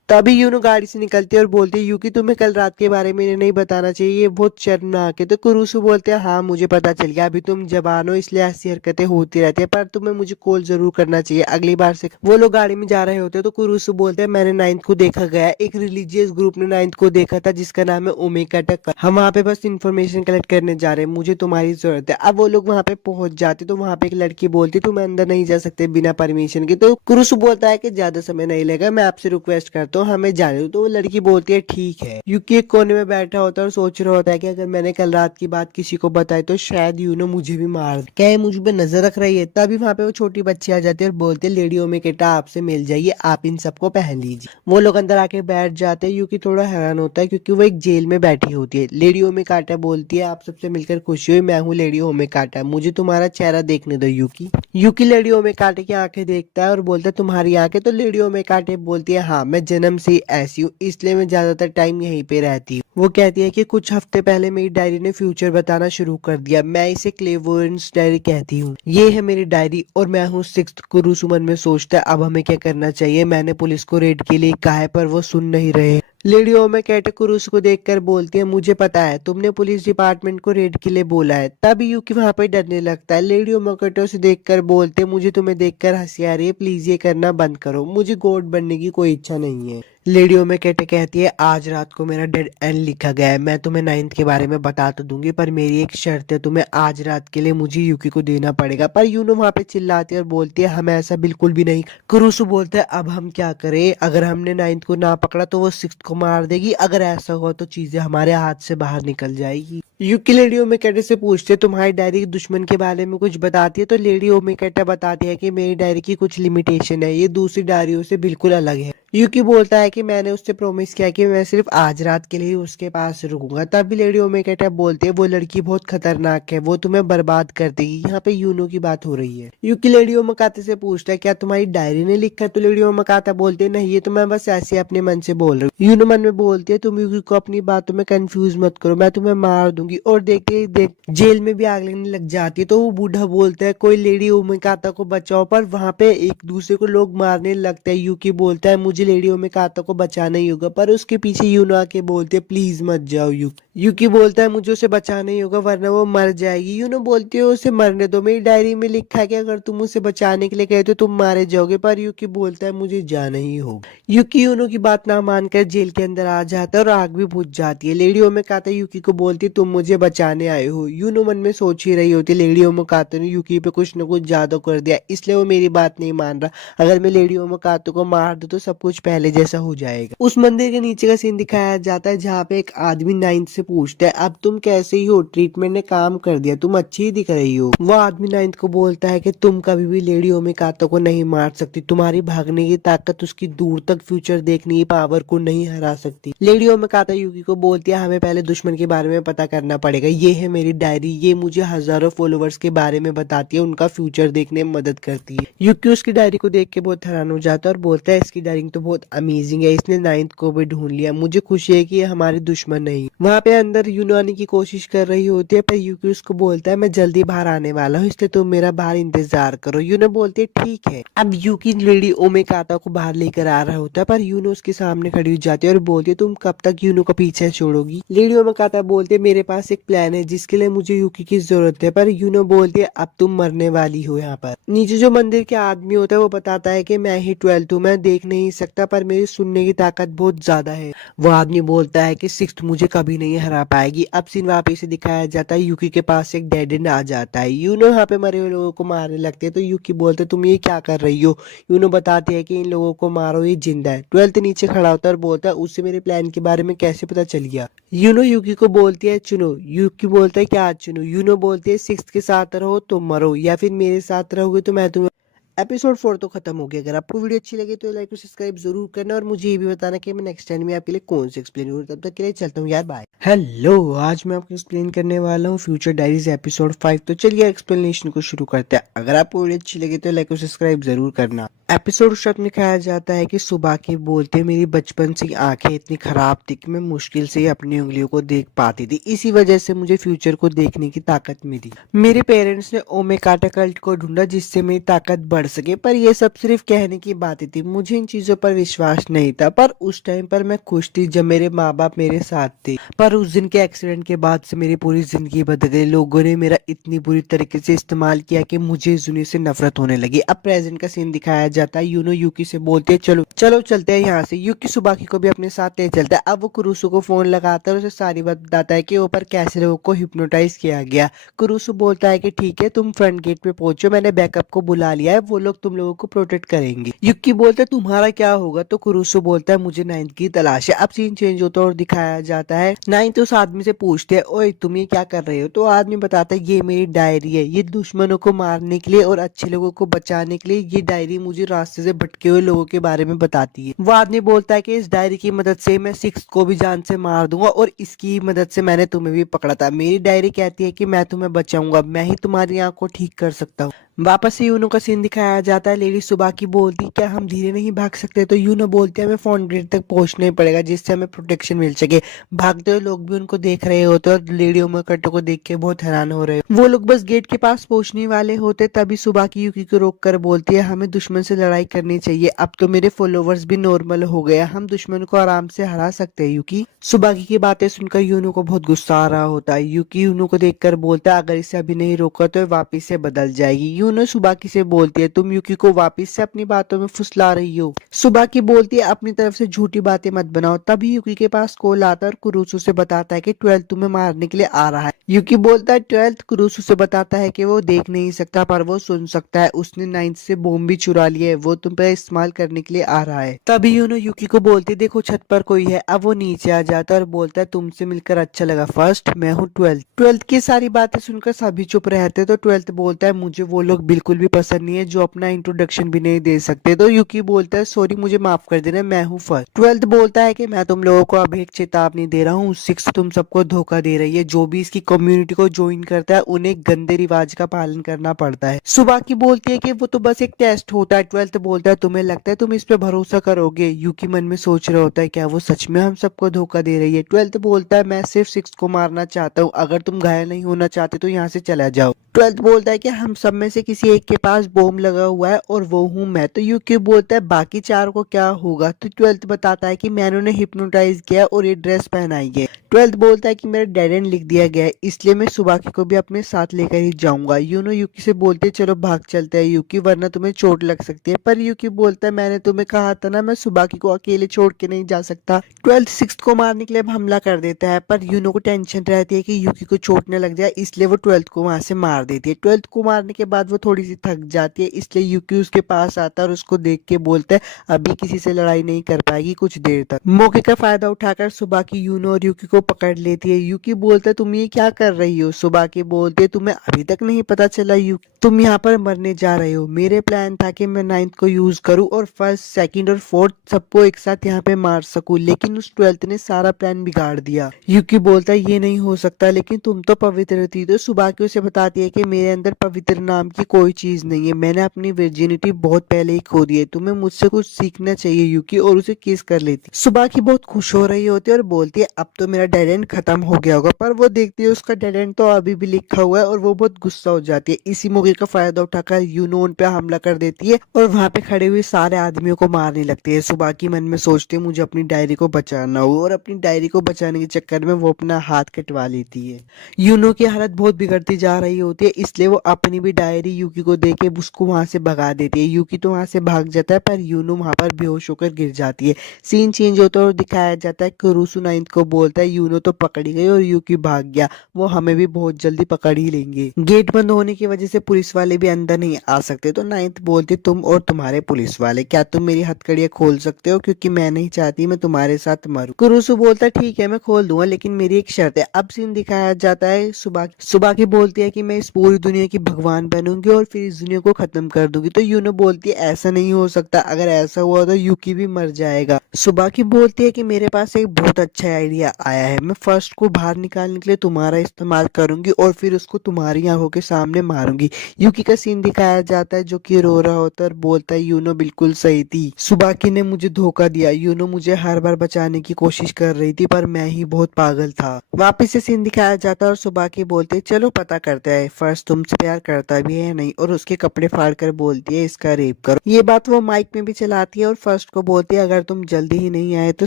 तभी यूनो गाड़ी से निकलती है और बोलती है यूकी तुम्हें कल रात के बारे में नहीं बताना चाहिए, ये बहुत शर्मनाक है। तो कुरुसु बोलते हैं हाँ मुझे पता चल गया, अभी तुम जवान हो इसलिए ऐसी हरकतें होती रहती है, पर तुम्हें मुझे कॉल जरूर करना चाहिए अगली बार से। वो लोग गाड़ी में जा रहे होते हैं तो कुरुसु बोलते हैं मैंने 9th को देखा गया, एक रिलीजियस ग्रुप ने 9th को देखा था जिसका नाम है ओमेगा टक। हम वहाँ पे बस इन्फॉर्मेशन कलेक्ट करने जा रहे हैं, मुझे तुम्हारी जरूरत है। अब वो लोग वहाँ पे पहुंच जाते तो वहाँ पे एक लड़की बोलती तुम अंदर नहीं जा सकते बिना परमिशन के। तो कुरुसु बोलता है कि ज्यादा समय नहीं लगेगा, मैं आपसे रिक्वेस्ट करता हूँ हमें जाने दो। तो वो लड़की बोलती है ठीक है। यूकी एक कोने में बैठा होता है और सोच रहा होता है कि अगर मैंने कल रात की बात किसी को बताई तो शायद यूनो मुझे भी मार दे। क्या ये मुझ पे नजर रख रही है? तभी वहाँ पे वो छोटी बच्ची आ जाती है और बोलते लेडी ओमेगा आपसे मिल जाइए, आप इन सबको पहन लीजिए। वो लोग अंदर आके बैठ जाते हैं। यूकी थोड़ा हैरान होता है क्योंकि वो एक जेल में बैठी होती है। लेडी ओमेगा बोलती है आप सबसे मिलकर खुशी हुई, मैं हूँ लेडी ओमेगा, मुझे तुम्हारा चेहरा देखने दो यूकी। यूकी लेडी ओमेगा की आंखें देखता है और बोलता है तुम्हारी आंखें? तो लेडी ओमेगा बोलती है हाँ मैं जन्म से ही ऐसी हूँ इसलिए मैं ज्यादातर टाइम यहीं पे रहती हूँ। वो कहती है कि कुछ हफ्ते पहले मेरी डायरी ने फ्यूचर बताना शुरू कर दिया, मैं इसे क्लेवोरेंस डायरी कहती हूँ। ये है मेरी डायरी और मैं हूँ 6th। कुरुसु मन में सोचता है अब हमें क्या करना चाहिए। मैंने पुलिस को रेड के लिए कहा है पर वो सुन नहीं रहे। लेडी ओमेगा कुरुसु को देखकर बोलती है मुझे पता है तुमने पुलिस डिपार्टमेंट को रेड के लिए बोला है। तब यूकी वहां पर डरने लगता है। लेडी ओमेगा से देखकर बोलते मुझे तुम्हें देखकर हंसी आ रही है, प्लीज ये करना बंद करो, मुझे गॉड बनने की कोई इच्छा नहीं है। लेडी ओमेगा कहती है आज रात को मेरा डेड एंड लिखा गया है, मैं तुम्हें 9th के बारे में बता तो दूंगी पर मेरी एक शर्त है, तुम्हें आज रात के लिए मुझे यूकी को देना पड़ेगा। पर यूनो वहां पे चिल्लाती है और बोलती है हमें ऐसा बिल्कुल भी नहीं। कुरुसु बोलता है अब हम क्या करें, अगर हमने 9th को ना पकड़ा तो वो 6th को मार देगी, अगर ऐसा हुआ तो चीजें हमारे हाथ से बाहर निकल जाएगी। यूकी लेडी ओमेगा से पूछते तुम्हारी डायरी दुश्मन के बारे में कुछ बताती है? तो लेडी ओमेगा बताती है कि मेरी डायरी की कुछ लिमिटेशन है, ये दूसरी डायरियों से बिल्कुल अलग है। यूकी बोलता है कि मैंने उससे प्रॉमिस किया कि मैं सिर्फ आज रात के लिए उसके पास रुकूंगा। तब भी लेडी ओमेगा बोलते है वो लड़की बहुत खतरनाक है, वो तुम्हें बर्बाद कर देगी। यहाँ पे यूनो की बात हो रही है। यूकी लेडी ओमेगा से पूछता है क्या तुम्हारी डायरी ने लिखा है? तो लेडी ओमेगा बोलते नहीं ये तो मैं बस ऐसे अपने मन से बोल रही हूँ। यूनो मन में बोलती है तुम यूकी को अपनी बातों में कंफ्यूज मत करो, मैं तुम्हें मार दूंगी। और देखते ही देख जेल में भी आग लगने लग जाती है। तो वो बूढ़ा बोलता है कोई लेडी ओमेगा को बचाओ, पर वहाँ पे एक दूसरे को लोग मारने लगते हैं। यूकी बोलता है मुझे लेडी ओमेगा को बचाना ही होगा, पर उसके पीछे यूनो आके बोलते प्लीज मत जाओ यूकी। यूकी बोलता है मुझे उसे बचाना ही होगा वरना वो मर जाएगी। यूनो बोलती है उसे मरने दो, मेरी डायरी में लिखा है कि अगर तुम उसे बचाने के लिए गए तो तुम मारे जाओगे। पर यूकी बोलता है मुझे जाना ही होगा। यूकी यूनो की बात ना मानकर जेल के अंदर आ जाता है और आग भी बुझ जाती है। लेडी ओमेगा यूकी को बोलती तुम मुझे बचाने आए हो। यूनो मन में सोच ही रही होती लेडी ओमेगा ने यूकी पे कुछ न कुछ जादू कर दिया इसलिए वो मेरी बात नहीं मान रहा, अगर मैं लेडी ओमेगा को मार दूं तो सब कुछ पहले जैसा हो जाएगा। उस मंदिर के नीचे का सीन दिखाया जाता है जहाँ पे एक आदमी 9th से पूछता है अब तुम कैसे ही हो, ट्रीटमेंट ने काम कर दिया, तुम अच्छी ही दिख रही हो। वो आदमी 9th को बोलता है कि तुम कभी भी लेडी ओमेगा को नहीं मार सकती, तुम्हारी भागने की ताकत उसकी दूर तक फ्यूचर देखने की पावर को नहीं हरा सकती। लेडी ओमेगा यूकी को बोलती है हमें पहले दुश्मन के बारे में पता करना पड़ेगा, ये है मेरी डायरी, ये मुझे हजारों फॉलोवर्स के बारे में बताती है, उनका फ्यूचर देखने में मदद करती है। यूकी उसकी डायरी को देख के बहुत हैरान हो जाता है और बोलता है इसकी डायरी तो बहुत अमेजिंग है, इसने 9th को भी ढूंढ लिया, मुझे खुशी है कि ये हमारे दुश्मन नहीं। वहाँ पे अंदर यूनो आने की कोशिश कर रही होती है पर यूकी उसको बोलता है मैं जल्दी बाहर आने वाला हूँ इसलिए तुम मेरा बाहर इंतजार करो। यूनो बोलती है ठीक है। अब यूकी लेडी ओमेगा को बाहर लेकर आ रहा होता है पर यूनो उसके सामने खड़ी हो जाती है और बोलती है तुम कब तक यूनो का पीछे छोड़ोगी? लेडी ओमेगा बोलती है मेरे पास एक प्लान है जिसके लिए मुझे यूकी की जरूरत है। पर यूनो बोलती है अब तुम मरने वाली हो। यहाँ पर नीचे जो मंदिर के आदमी होता है वो बताता है कि मैं ही 12th हूँ, मैं देख नहीं सकता पर मेरी सुनने की ताकत बहुत ज्यादा है। वो आदमी बोलता है कि 6th मुझे कभी नहीं हरा पाएगी। अब सीन वापस से दिखाया जाता है, यूकी के पास एक डेड एंड आ जाता है। यूनो यहाँ पे मरे हुए लोगों को मारने लगते हैं तो यूकी बोलते तुम ये क्या कर रही हो। यूनो बताती है कि इन लोगों को मारो, ये जिंदा है। 12th नीचे खड़ा होता है और बोलता है उससे मेरे प्लान के बारे में कैसे पता चल गया। यूनो यूकी को बोलती है चुनो। यूकी बोलता है क्या चुनो। यूनो बोलती है 6 के साथ रहो तो मरो, या फिर मेरे साथ रहोगे तो मैं तुम्हें। एपिसोड 4 तो खत्म हो गया। अगर आपको वीडियो अच्छी लगी तो लाइक और सब्सक्राइब जरूर करना और मुझे ये भी बताना कि मैं नेक्स्ट टाइम में आपके लिए कौन सी एक्सप्लेन करूँ। तब तक के लिए चलता हूँ यार, बाय। हेलो, आज मैं आपको एक्सप्लेन करने वाला हूँ फ्यूचर डायरीज एपिसोड 5। तो चलिए एक्सप्लेनेशन को शुरू करते हैं। अगर आपको वीडियो अच्छी लगी तो लाइक और सब्सक्राइब जरूर करना। एपिसोड स्टार्ट में दिखाया जाता है कि सुबह के बोलते मेरी बचपन से आंखें इतनी खराब थी कि मैं मुश्किल से ही अपनी उंगलियों को देख पाती थी। इसी वजह से मुझे फ्यूचर को देखने की ताकत मिली। मेरे पेरेंट्स ने ओमेगाटा कल्ट को ढूंढा जिससे मेरी ताकत बढ़ सके, पर यह सब सिर्फ कहने की बातें थी। मुझे इन चीजों पर विश्वास नहीं था, पर उस टाइम पर मैं खुश थी जब मेरे माँ बाप मेरे साथ थे। पर उस दिन के एक्सीडेंट के बाद से मेरी पूरी जिंदगी बदल गई। लोगों ने मेरा इतनी बुरी तरीके से इस्तेमाल किया कि मुझे इस दुनिया से नफरत होने लगी। अब प्रेजेंट का सीन दिखाया जाता है। यूनो यूकी से बोलते हैं चलो चलो चलते हैं यहाँ से। यूकी सुबाकी को भी अपने साथ ले चलता है। अब वो कुरुसु को फोन लगाता है और उसे सारी बात बताता है कि ऊपर कैसे लोगों को हिप्नोटाइज किया गया। कुरुसु बोलता है कि ठीक है, तुम फ्रंट गेट पे पहुंचो, मैंने बैकअप को बुला लिया है, वो लोग तुम लोगों को प्रोटेक्ट करेंगे। युक्की बोलता है तुम्हारा क्या होगा, तो कुरुसु बोलता है मुझे नाइन्थ की तलाश है। अब सीन चेंज होता है और दिखाया जाता है नाइन्थ उस आदमी से पूछते हैं ओए तुम ये क्या कर रहे हो। तो आदमी बताता है ये मेरी डायरी है, ये दुश्मनों को मारने के लिए और अच्छे लोगों को बचाने के लिए। ये डायरी मुझे रास्ते से भटके हुए लोगों के बारे में बताती है। वो आदमी बोलता है कि इस डायरी की मदद से मैं 6 को भी जान से मार दूंगा और इसकी मदद से मैंने तुम्हें भी पकड़ा था। मेरी डायरी कहती है कि मैं तुम्हें बचाऊंगा, मैं ही तुम्हारी आंख को ठीक कर सकता हूँ। वापस से यूनो का सीन दिखाया जाता है। लेडी सुबह की बोलती क्या हम धीरे नहीं भाग सकते, तो यूनो बोलते हैं हमें फोन गेट तक पहुंचना ही पड़ेगा जिससे हमें प्रोटेक्शन मिल सके। भागते हुए लोग भी उनको देख रहे होते और लेडी ओमेगाटा को देख के बहुत हैरान हो रहे। वो लोग बस गेट के पास पहुंचने वाले होते तभी सुबह की यूकी को रोक कर बोलती है हमें दुश्मन से लड़ाई करनी चाहिए। अब तो मेरे फॉलोवर्स भी नॉर्मल हो गए, हम दुश्मन को आराम से हरा सकते हैं। यूकी सुबाकी की बातें सुनकर यूनो को बहुत गुस्सा आ रहा होता है। यूकी यूनो को देखकर बोलता है अगर इसे अभी नहीं रोका तो वापिस से बदल जाएगी। यूनो सुबाकी से बोलती है तुम यूकी को वापिस से अपनी बातों में फुसला रही हो। सुबाकी बोलती है अपनी तरफ से झूठी बातें मत बनाओ। तभी यूकी के पास कॉल आता है और कुरुसु से बताता है कि 12 तुम्हें मारने के लिए आ रहा है। यूकी बोलता है 12 कुरुसु से बताता है कि वो देख नहीं सकता पर वो सुन सकता है। उसने 9 से बॉम्ब भी चुरा लिए है, वो तुम पर इस्तेमाल करने के लिए आ रहा है। तभी यूनो यूकी को बोलती है देखो छत पर कोई है। अब वो नीचे आ जाता है और बोलता है तुमसे मिलकर अच्छा लगा फर्स्ट, मैं हूँ 12। 12 की सारी बातें सुनकर सभी चुप रहते तो 12 बोलता है मुझे वो लोग बिल्कुल भी पसंद नहीं है जो अपना इंट्रोडक्शन भी नहीं दे सकते। तो यूकी बोलता है सॉरी मुझे माफ कर देना, मैं हूँ फर्स्ट। 12 बोलता है कि मैं तुम लोगों को अभी एक चेतावनी दे रहा हूँ, 6 तुम सबको धोखा दे रही है। जो भी इसकी कम्युनिटी को ज्वाइन करता है उन्हें गंदे रिवाज का पालन करना पड़ता है। सुबह की बोलती है कि वो तो बस एक टेस्ट होता है। 12 बोलता है तुम्हें लगता है तुम इस पे भरोसा करोगे। यूकी मन में सोच रहा होता है क्या वो सच में हम सबको धोखा दे रही है। 12 बोलता है मैं सिर्फ 6 को मारना चाहता हूँ, अगर तुम घायल नहीं होना चाहते तो यहाँ से चला जाओ। 12 बोलता है कि हम सब में से किसी एक के पास बॉम्ब लगा हुआ है और वो हूँ मैं। तो यूकी बोलता है बाकी 4 को क्या होगा। तो 12 बताता है कि मैंने उन्हें हिप्नोटाइज किया और ये ड्रेस पहनाई है। 12 बोलता है कि मेरा डेड एंड लिख दिया गया है इसलिए मैं सुबाकी को भी अपने साथ लेकर ही जाऊंगा। यूनो यूकी से बोलते चलो भाग चलते हैं यूकी, वरना तुम्हें चोट लग सकती है। पर यूकी बोलता है मैंने तुम्हें कहा था ना मैं सुबाकी को अकेले छोड़ के नहीं जा सकता। 12 6 को मारने के लिए हमला कर देता है पर यूनो को टेंशन रहती है कि यूकी को चोट न लग जाए इसलिए वो 12 को वहां से मार देती है। 12 को मारने के बाद वो थोड़ी सी थक जाती है इसलिए यूकी उसके पास आता है और उसको देख के बोलता है अभी किसी से लड़ाई नहीं कर पाएगी कुछ देर तक। मौके का फायदा उठाकर सुबाकी यूनो और यूकी को पकड़ लेती है। यूकी बोलता है तुम ये क्या कर रही हो। सुबाकी बोलती है तुम्हें अभी तक नहीं पता चला यूकी तुम यहाँ पर मरने जा रहे हो। मेरे प्लान था कि मैं 9th को यूज करूँ और फर्स्ट सेकंड और 4th सबको एक साथ यहाँ पे मार सकूं, लेकिन उस 12th ने सारा प्लान बिगाड़ दिया। यूकी बोलता है ये नहीं हो सकता, लेकिन तुम तो पवित्र थी। तो सुबाकी उसे बताती है कि मेरे अंदर पवित्र नाम की कोई चीज नहीं है, मैंने अपनी वर्जिनिटी बहुत पहले ही खो दी है। तुम्हें मुझसे कुछ सीखना चाहिए यूकी, और उसे किस कर लेती। सुबाकी बहुत खुश हो रही होती है और बोलती है अब तो मेरा डेड एंड खत्म हो गया होगा, पर वो देखती है उसका डेड एंड तो अभी भी लिखा हुआ है और वो बहुत गुस्सा हो जाती है। इसी मौके मौके का फायदा उठाकर यूनो उन पे हमला कर देती है और वहाँ पे खड़े हुए सारे आदमियों को मारने लगती है। सुबाकी मन में सोचती है मुझे अपनी डायरी को बचाना हो और अपनी डायरी को बचाने के चक्कर में वो अपना हाथ कटवा लेती है। यूनो की हालत बहुत बिगड़ती जा रही होती है, इसलिए वो अपनी भी डायरी यूकी को दे के उसको वहां से भगा देती है। यूकी तो वहां से भाग जाता है पर यूनो वहां पर बेहोश होकर गिर जाती है। सीन चेंज होता है और दिखाया जाता है कि रूसु नाइन्थ को बोलता है यूनो तो पकड़ी गई और यूकी भाग गया, वो हमें भी बहुत जल्दी पकड़ ही लेंगे। गेट बंद होने की वजह से पुलिस वाले भी अंदर नहीं आ सकते, तो नाइन्थ बोलती तुम और तुम्हारे पुलिस वाले क्या तुम मेरी हथकड़ियां खोल सकते हो, क्योंकि मैं नहीं चाहती मैं तुम्हारे साथ मरूं। कुरुसु बोलता है ठीक है मैं खोल दूंगा, लेकिन मेरी एक शर्त है। अब सीन दिखाया जाता है सुबह की बोलती है कि मैं इस पूरी दुनिया की भगवान बनूंगी और फिर इस दुनिया को खत्म कर दूंगी। तो यूनो बोलती है ऐसा नहीं हो सकता, अगर ऐसा हुआ तो यूकी भी मर जाएगा। सुबह की बोलती है कि मेरे पास एक बहुत अच्छा आइडिया आया है, मैं फर्स्ट को बाहर निकालने के लिए तुम्हारा इस्तेमाल करूंगी और फिर उसको तुम्हारी आंखों के सामने मारूंगी। यूकी का सीन दिखाया जाता है जो कि रो रहा होता है और बोलता है यूनो बिल्कुल सही थी, सुबाकी ने मुझे धोखा दिया। यूनो मुझे हर बार बचाने की कोशिश कर रही थी पर मैं ही बहुत पागल था। वापिस से सीन दिखाया जाता है और सुबाकी बोलते चलो पता करते हैं फर्स्ट तुमसे प्यार करता भी है या नहीं, और उसके कपड़े फाड़ कर बोलती है इसका रेप करो। ये बात वो माइक में भी चलाती है और फर्स्ट को बोलती है अगर तुम जल्दी ही नहीं आए तो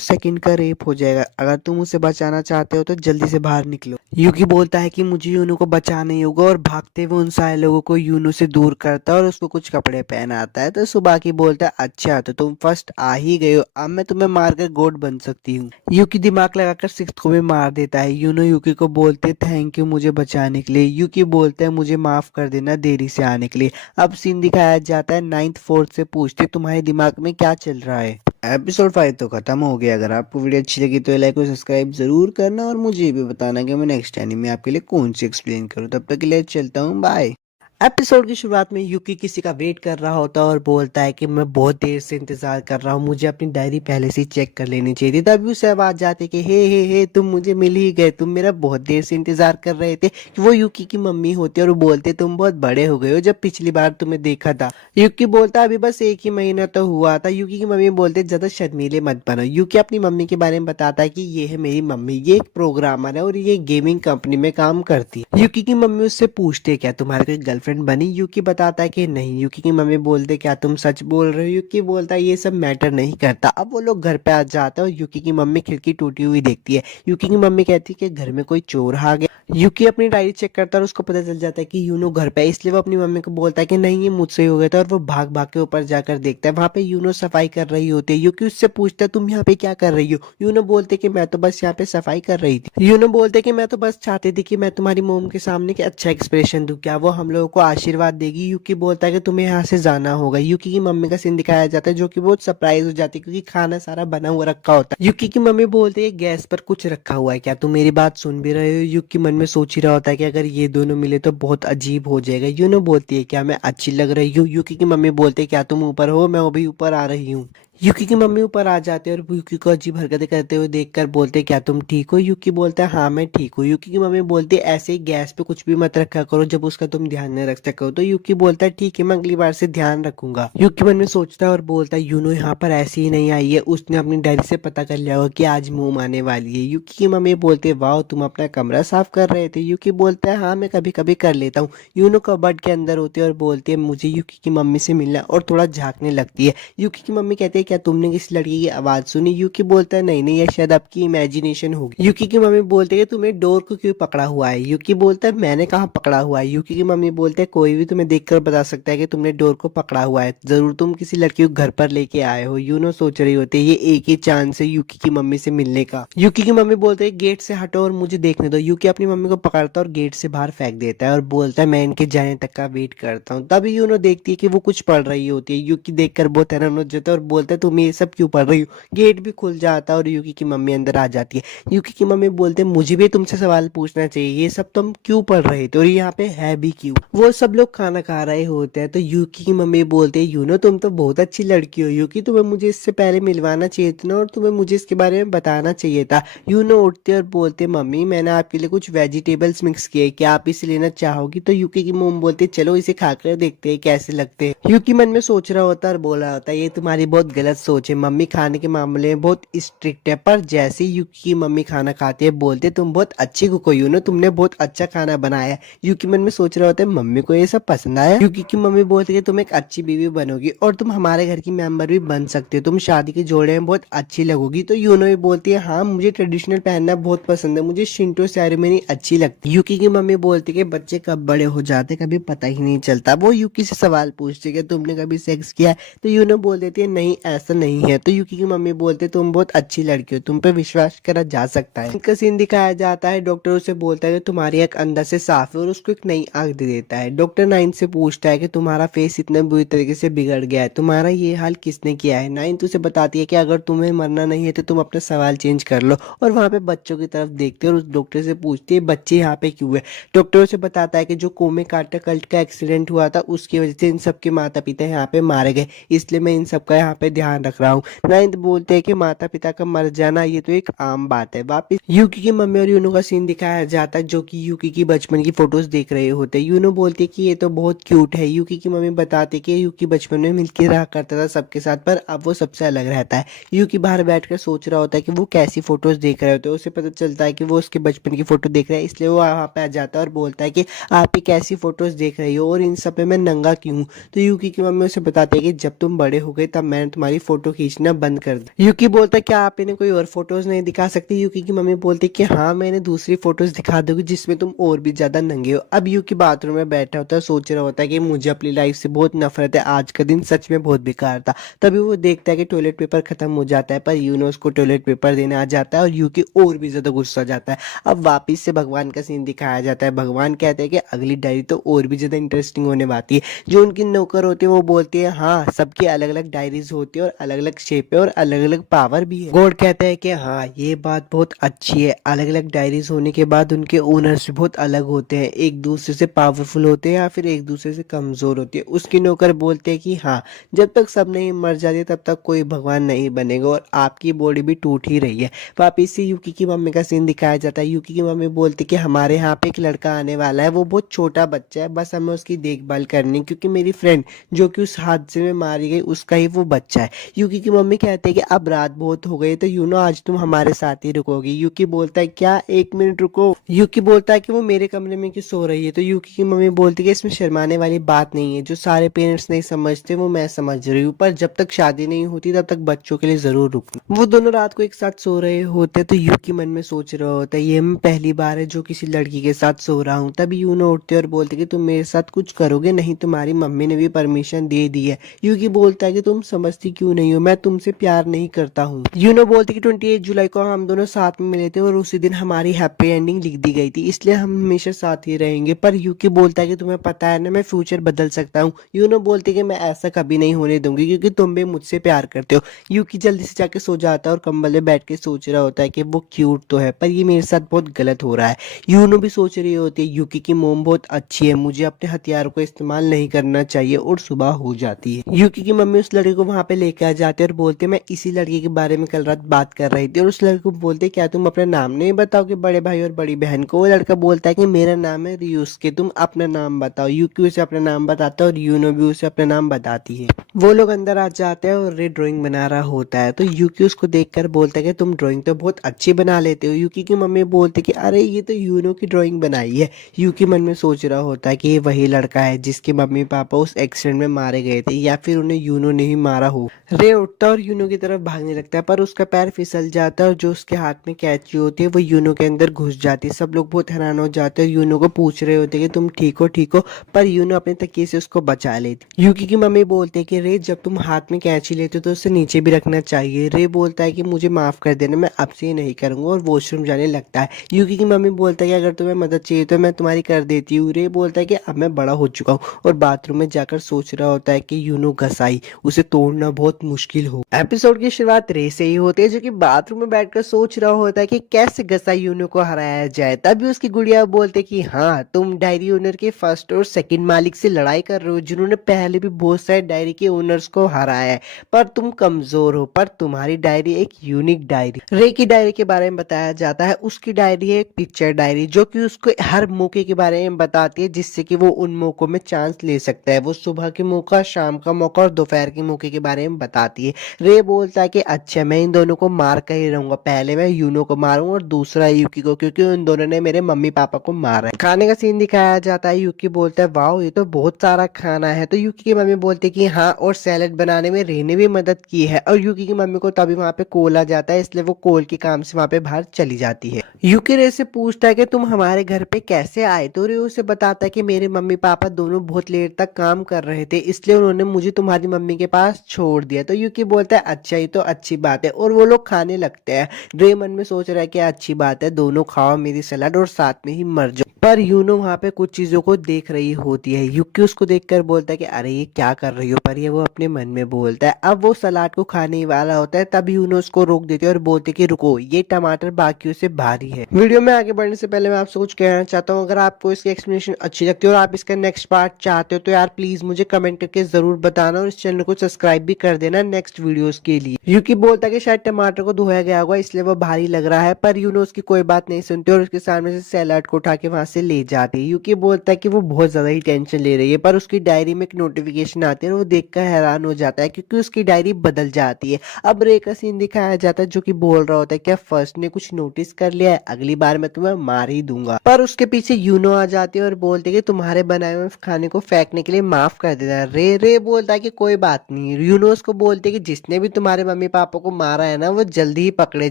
सेकंड का रेप हो जाएगा, अगर तुम उसे बचाना चाहते हो तो जल्दी से बाहर निकलो। यूकी बोलता है कि मुझे यूनो को बचाना ही होगा और भागते हुए उन सारे लोगों को यूनो से दूर करता है और उसको कुछ कपड़े पहनाता है। तो सुबाकी बोलता है अच्छा तो तुम फर्स्ट आ ही गए हो, अब मैं तुम्हें मारकर गोड बन सकती हूँ। यूकी दिमाग लगाकर सिक्स्थ को भी मार देता है। यूनो यूकी को बोलते थैंक यू मुझे बचाने के लिए। यूकी बोलता है मुझे माफ कर देना देरी से आने के लिए। अब सीन दिखाया जाता है नाइन्थ फोर्थ से पूछते तुम्हारे दिमाग में क्या चल रहा है। एपिसोड 5 तो खत्म हो गया। अगर आपको वीडियो अच्छी लगी तो लाइक और सब्सक्राइब जरूर करना और मुझे भी बताना कि मैं नेक्स्ट टाइम में आपके लिए कौन सी एक्सप्लेन करूँ। तब तक के लिए चलता हूँ, बाय। एपिसोड की शुरुआत में यूकी किसी का वेट कर रहा होता है और बोलता है कि मैं बहुत देर से इंतजार कर रहा हूँ, मुझे अपनी डायरी पहले से चेक कर लेनी चाहिए थी। तभी उसे आवाज जाती है कि हे तुम मुझे मिल ही गए, तुम मेरा बहुत देर से इंतजार कर रहे थे। कि वो यूकी की मम्मी होती है और वो बोलते तुम बहुत बड़े हो गए हो, जब पिछली बार तुम्हें देखा था। यूकी बोलता अभी बस एक ही महीना तो हुआ था। यूकी की मम्मी बोलते ज्यादा शर्मीले मत बनो। यूकी अपनी मम्मी के बारे में बताता है कि ये है मेरी मम्मी, ये एक प्रोग्रामर है और ये गेमिंग कंपनी में काम करती है। यूकी की मम्मी उससे पूछते क्या तुम्हारी कोई गर्लफ्रेंड बनी। यूकी बताता है कि नहीं। यूकी की मम्मी बोलते क्या तुम सच बोल रहे हो। यूकी बोलता है ये सब मैटर नहीं करता। अब वो लोग घर पे आ जाते हैं और यूकी की मम्मी खिड़की टूटी हुई देखती है। यूकी की मम्मी कहती है कि घर में कोई चोर आ गया। यूकी अपनी डायरी चेक करता है और उसको पता चल जाता है कि यूनो घर पे है, इसलिए वो अपनी मम्मी को बोलता है कि नहीं ये मुझसे ही हो गया था, और वो भाग भाग के ऊपर जाकर देखता है। वहां पे यूनो सफाई कर रही होती है। यूकी उससे पूछता है तुम यहाँ पे क्या कर रही हो। यूनो बोलते कि मैं तो बस यहाँ पे सफाई कर रही थी। यूनो बोलते कि मैं तो बस चाहती थी कि मैं तुम्हारी मोम के सामने कि अच्छा एक्सप्रेशन दूं, क्या वो हम लोगों को आशीर्वाद देगी। यूकी बोलता है कि तुम्हें यहाँ से जाना होगा। यूकी की मम्मी का सीन दिखाया जाता है जो कि बहुत सरप्राइज हो जाती है क्योंकि खाना सारा बना हुआ रखा होता है। यूकी की मम्मी बोलती है गैस पर कुछ रखा हुआ है, क्या तुम मेरी बात सुन भी रहे हो। यूकी मन में सोच ही रहा होता है कि अगर ये दोनों मिले तो बहुत अजीब हो जाएगा। यूनो बोलती है क्या मैं अच्छी लग रही हूँ। यूकी की मम्मी बोलती है क्या तुम ऊपर हो, मैं अभी ऊपर आ रही हूँ। यूकी की मम्मी ऊपर आ जाते हैं और यूकी को अजीब हरकतें करते हुए देखकर बोलते हैं क्या तुम ठीक हो। यूकी बोलता है हाँ मैं ठीक हूँ। यूकी की मम्मी बोलती है ऐसे ही गैस पे कुछ भी मत रखा करो जब उसका तुम ध्यान न रख सको। तो यूकी बोलता है ठीक है मैं अगली बार से ध्यान रखूंगा। यूकी मन में सोचता है और बोलता है यूनो यहाँ पर ऐसे ही नहीं आई है, उसने अपनी डायरी से पता कर लिया होगा कि आज मोम आने वाली है। यूकी की मम्मी बोलती है वाह तुम अपना कमरा साफ कर रहे थे। यूकी बोलता है हाँ मैं कभी कभी कर लेता हूँ। यूनो कबर्ड के अंदर होती है और बोलती है मुझे यूकी की मम्मी से मिलना है, और थोड़ा झांकने लगती है। यूकी की मम्मी कहती है क्या तुमने किसी लड़की की आवाज सुनी। यूकी बोलता है नहीं ये शायद आपकी इमेजिनेशन होगी। यूकी की मम्मी बोलते है तुम्हें डोर को क्यों पकड़ा हुआ है। यूकी बोलता है मैंने कहाँ पकड़ा हुआ है। यूकी की मम्मी बोलते है कोई भी तुम्हें देखकर बता सकता है कि तुमने डोर को पकड़ा हुआ है, जरूर तुम किसी लड़की को घर पर लेके आए हो। यूनो सोच रही होती है ये एक ही चांस है यूकी की मम्मी से मिलने का। यूकी की मम्मी बोलते है गेट से हटो और मुझे देखने दो। यूकी अपनी मम्मी को पकड़ता है और गेट से बाहर फेंक देता है और बोलता है मैं इनके जाने तक का वेट करता हूँ। तभी यूनो देखती है कि वो कुछ पढ़ रही होती है। यूकी देखकर बहुत हैरान हो जाता है और बोलता है तुम ये सब क्यों पढ़ रही हो। गेट भी खुल जाता है और यूकी की मम्मी अंदर आ जाती है। यूकी की मम्मी बोलते हैं मुझे भी तुमसे सवाल पूछना चाहिए, ये सब तुम क्यों पढ़ रहे थे और यहाँ पे है भी क्यों। वो सब लोग खाना खा रहे होते हैं तो यूकी की मम्मी बोलते हैं यूनो तुम तो बहुत अच्छी लड़की हो यूकी, तुम्हें मुझे इससे पहले मिलवाना चाहिए था और तुम्हें मुझे इसके बारे में बताना चाहिए था। यूनो उठते और बोलते मम्मी मैंने आपके लिए कुछ वेजिटेबल्स मिक्स किए, क्या आप इसे लेना चाहोगी। तो यूकी की मम्मी बोलती चलो इसे खाकर देखते हैं कैसे लगते हैं। यूकी मन में सोच रहा होता है और बोल रहा होता है ये तुम्हारी बहुत गलत गलत सोच है, मम्मी खाने के मामले में बहुत स्ट्रिक्ट है। पर जैसे ही यूकी की मम्मी खाना खाती है बोलते तुम बहुत अच्छी कुक हो यूनो, तुमने बहुत अच्छा खाना बनाया है। यूकी मन में सोच रहे होते हैं मम्मी को ये सब पसंद आया। यूकी की मम्मी बोलती है तुम एक अच्छी बीवी बनोगी और तुम हमारे घर की मेंबर भी बन सकते हो, तुम शादी के जोड़े में बहुत अच्छी लगोगी। तो यूनो भी बोलती है हाँ मुझे ट्रेडिशनल पहनना बहुत पसंद है, मुझे शिंटो सेरेमनी अच्छी लगती है। यूकी की मम्मी बोलती है कि बच्चे कब बड़े हो जाते कभी पता ही नहीं चलता। वो यूकी से सवाल पूछती है कि तुमने कभी सेक्स किया है? तो यूनो बोल देती है नहीं ऐसा नहीं है। तो यूकी की मम्मी बोलते तुम बहुत अच्छी लड़की हो, तुम पे विश्वास करा जा सकता है। इनका सीन दिखाया जाता है, डॉक्टर उसे बोलता है कि तुम्हारी आंख अंदर से साफ है और उसको एक नई आंख दे देता है। डॉक्टर नाइन से पूछता है कि तुम्हारा फेस इतने बुरी तरीके से बिगड़ गया है, तुम्हारा ये हाल किसने किया है? नाइन उसे बताती है कि अगर तुम्हें मरना नहीं है तो तुम अपना सवाल चेंज कर लो। और वहाँ पे बच्चों की तरफ देखते हैं और उस डॉक्टर से पूछती है बच्चे यहाँ पे क्यों है? डॉक्टर उसे बताता है कि जो कोमे कार्टर कल्ट का एक्सीडेंट हुआ था उसकी वजह से इन सबके माता पिता यहाँ पे मारे गए, इसलिए मैं इन सब का यहाँ पे ध्यान रख रहा हूँ। नाइन्थ बोलते हैं कि माता पिता का मर जाना ये तो एक आम बात है। वापिस यूकी की मम्मी और यूनो का सीन दिखाया जाता है जो कि यूकी की बचपन की फोटोज देख रहे होते हैं। यूनो बोलती है कि ये तो बहुत क्यूट है। यूकी की मम्मी बताती है कि यूकी बचपन में मिलकर रहा करता था सबके साथ, पर अब वो सबसे अलग रहता है। यूकी बाहर बैठकर सोच रहा होता है कि वो कैसी फोटोज देख रहे होते हैं। उसे पता चलता है कि वो उसके बचपन की फोटो देख रहा है, इसलिए वो वहाँ पे आ जाता है और बोलता है कि आप ही कैसी फोटोज देख रही हो और इन सब में मैं नंगा क्यों हूँ? तो यूकी की मम्मी उसे बताती है कि जब तुम बड़े हो गए तब मैंने तुम्हारी फोटो खींचना बंद कर दी। यूकी बोलता है क्या आप इन्हें कोई और फोटोज नहीं दिखा सकती? यूकी की मम्मी बोलती है कि हाँ मैं इन्हें दूसरी फोटोज दिखा दूंगी जिसमें तुम और भी ज्यादा नंगे हो। अब यूकी बाथरूम में बैठा होता है, सोच रहा होता है कि मुझे अपनी लाइफ से बहुत नफरत है, आज का दिन सच में बहुत बेकार था। तभी वो देखता है कि टॉयलेट पेपर खत्म हो जाता है, पर यूनो उसको टॉयलेट पेपर देने आ जाता है और यूकी और भी ज्यादा गुस्सा जाता है। अब वापिस से भगवान का सीन दिखाया जाता है। भगवान कहते हैं कि अगली डायरी तो और भी ज्यादा इंटरेस्टिंग होने वाली है। जो उनकी नौकर होती है वो बोलती है हाँ सबकी अलग अलग डायरीज होती है और अलग अलग शेप है और अलग अलग पावर भी है। गॉड कहते हैं कि हाँ ये बात बहुत अच्छी है, अलग अलग डायरीज होने के बाद उनके ओनर्स भी बहुत अलग होते हैं, एक दूसरे से पावरफुल होते हैं या फिर एक दूसरे से कमजोर होते हैं। उसके नौकर बोलते हैं कि हाँ जब तक सब नहीं मर जाते तब तक कोई भगवान नहीं बनेगा और आपकी बॉडी भी टूट ही रही है। वापिस से यूकी की मम्मी का सीन दिखाया जाता है। यूकी की मम्मी बोलती है कि हमारे यहाँ पे एक लड़का आने वाला है, वो बहुत छोटा बच्चा है, बस हमें उसकी देखभाल करनी है क्योंकि मेरी फ्रेंड जो कि उस हादसे में मारी गई उसका ही वो बच्चा है। यूकी की मम्मी कहते हैं कि अब रात बहुत हो गई तो यूनो आज तुम हमारे साथ ही रुकोगी। यूकी बोलता है क्या एक मिनट रुको? यूकी बोलता है कि वो मेरे कमरे में क्यों सो रही है? तो यूकी की मम्मी बोलती है कि इसमें शर्माने वाली बात नहीं है, जो सारे पेरेंट्स नहीं समझते वो मैं समझ रही हूँ, पर जब तक शादी नहीं होती तब तक बच्चों के लिए जरूर रुकना। वो दोनों रात को एक साथ सो रहे होते तो यूकी मन में सोच रहा होता है ये मैं पहली बार है जो किसी लड़की के साथ सो रहा हूँ। तभी यूनो उठते और बोलते कि तुम मेरे साथ कुछ करोगे नहीं, तुम्हारी मम्मी ने भी परमिशन दे दी है। यूकी बोलता है कि तुम समझती क्यों नहीं हो, मैं तुमसे प्यार नहीं करता हूँ। यूनो बोलती कि 28 जुलाई को हम दोनों साथ में मिले थे और उसी दिन हमारी हैप्पी एंडिंग लिख दी गई थी, इसलिए हम हमेशा साथ ही रहेंगे। पर यूकी बोलता है कि तुम्हें पता है ना मैं फ्यूचर बदल सकता हूँ। यूनो बोलती है कि मैं ऐसा कभी नहीं होने दूंगी क्योंकि तुम भी मुझसे प्यार करते हो। यूकी जल्दी से जाके सो जाता है और कंबल में बैठ के सोच रहा होता है कि वो क्यूट तो है पर ये मेरे साथ बहुत गलत हो रहा है। यूनो भी सोच रही होती है यूकी की मोम बहुत अच्छी है, मुझे अपने हथियारों को इस्तेमाल नहीं करना चाहिए। और सुबह हो जाती है। यूकी की मम्मी उस लड़के को वहां पे लेके आ जाते हैं और बोलते हैं मैं इसी लड़के के बारे में कल रात बात कर रही थी। और उस लड़के को बोलते क्या तुम अपना नाम नहीं बताओगे बड़े भाई और बड़ी बहन को? वो लड़का बोलता है कि मेरा नाम है रियुस्के, तुम अपना नाम बताओ। यूकी उसे अपना नाम बताता है और यूनो भी उसे अपना नाम बताती है। वो लोग अंदर आ जाते हैं और रे ड्राइंग बना रहा होता है तो यूकी उसको देखकर बोलता है कि तुम ड्राइंग तो बहुत अच्छी बना लेते हो। यूकी की मम्मी बोलती कि अरे ये तो यूनो की ड्राइंग बनाई है। यूकी मन में सोच रहा होता है कि ये वही लड़का है जिसके मम्मी पापा उस एक्सीडेंट में मारे गए थे या फिर उन्हें यूनो ने ही मारा हो। रे उठता और यूनो की तरफ भागने लगता है पर उसका पैर फिसल जाता है और जो उसके हाथ में कैची होती है वो यूनो के अंदर घुस जाती है। सब लोग बहुत हैरान हो जाते हैं, यूनो को पूछ रहे होते हैं कि तुम ठीक हो ठीक हो, पर यूनो अपने तकिए से उसको बचा लेती। यूकी की मम्मी बोलते हैं कि रे जब तुम हाथ में कैची लेते हो तो उसे नीचे भी रखना चाहिए। रे बोलता है कि मुझे माफ कर देना, मैं अब से ये नहीं करूंगा और वॉशरूम जाने लगता है। यूकी की मम्मी बोलता है कि अगर तुम्हें मदद चाहिए तो मैं तुम्हारी कर देती हूँ। रे बोलता है कि अब मैं बड़ा हो चुका हूँ और बाथरूम में जाकर सोच रहा होता है कि यूनो घसाई उसे तोड़ना बहुत मुश्किल हो। एपिसोड की शुरुआत रे से ही होती है जो कि बाथरूम में बैठकर सोच रहा होता है कि कैसे घसाई यूनो को हराया जाए। तभी उसकी गुड़िया बोलते कि हाँ तुम डायरी ओनर के फर्स्ट और सेकंड मालिक से लड़ाई कर रहे हो जिन्होंने पहले भी बहुत सारे डायरी के ओनर्स को हराया है, पर तुम कमजोर हो। पर तुम्हारी डायरी एक यूनिक डायरी। रे की डायरी के बारे में बताया जाता है। उसकी डायरी है एक पिक्चर डायरी जो कि उसको हर मौके के बारे में बताती है जिससे कि वो उन मौकों में चांस ले सकता है। वो सुबह के मौका, शाम का मौका और दोपहर के मौके के बारे में बताती है। रे बोलता है कि अच्छा मैं इन दोनों को मार कर ही रहूंगा, पहले मैं यूनो को मारूंगा और दूसरा यूकी को, क्योंकि उन दोनों ने मेरे मम्मी पापा को मारा है। खाने का सीन दिखाया जाता है। यूकी बोलता है वाह ये तो बहुत सारा खाना है। तो यूकी की मम्मी बोलती है कि हाँ, और सैलेड बनाने में रे ने भी मदद की है। और यूकी की मम्मी को तभी वहां पे कॉल आ जाता है, इसलिए वो कॉल के काम से वहां पे बाहर चली जाती है। यूकी रे से पूछता है कि तुम हमारे घर पे कैसे आए, तो रे उसे बताता है कि मेरे मम्मी पापा दोनों बहुत लेट तक काम कर रहे थे, इसलिए उन्होंने मुझे तुम्हारी मम्मी के पास छोड़ दिया। तो यूकी बोलता है अच्छा ये तो अच्छी बात है, और वो लोग खाने लगते हैं। रे मन में सोच रहा है कि अच्छी बात है, दोनों खाओ मेरी सलाद और साथ में ही मर जाओ। पर यूनो वहां पे कुछ चीजों को देख रही होती है। यूकी उसको देखकर बोलता है कि अरे ये क्या कर रही हो, पर ये वो अपने मन में बोलता है। अब वो सलाद को खाने ही वाला होता है, तभी यूनो उसको रोक देती है और बोलती है कि रुको, ये टमाटर बाकियों से भारी है। वीडियो में आगे बढ़ने से पहले मैं आपसे कुछ कहना चाहता हूँ, अगर आपको इसकी एक्सप्लेनेशन अच्छी लगती है और आप इसका नेक्स्ट पार्ट चाहते हो तो यार प्लीज मुझे कमेंट करके जरूर बताना, और इस चैनल को सब्सक्राइब भी कर देना नेक्स्ट वीडियोस के लिए। यूकी बोलता है कि शायद टमाटर को धोया गया होगा इसलिए वो भारी लग रहा है, पर यूनो उसकी कोई बात नहीं सुनती और उसके सामने से सैलाड को उठा के वहां से ले जाती है। यूकी बोलता है कि वो बहुत ज्यादा ही टेंशन ले रही है, पर उसकी डायरी में एक नोटिफिकेशन आती है और वो देखकर हैरान हो जाता है क्योंकि उसकी डायरी बदल जाती है। अब रे का सीन दिखाया जाता है जो कि बोल रहा होता है क्या फर्स्ट ने कुछ नोटिस कर लिया है, अगली बार मैं तुम्हें मार ही दूंगा। पर उसके पीछे यूनो आ जाती है और बोलते कि तुम्हारे बनाए हुए खाने को फेंकने के लिए माफ कर देता है। रे बोलता है कि कोई बात नहीं। यूनो उसको बोलते कि जिसने भी तुम्हारे मम्मी पापा को मारा है ना वो जल्दी ही पकड़े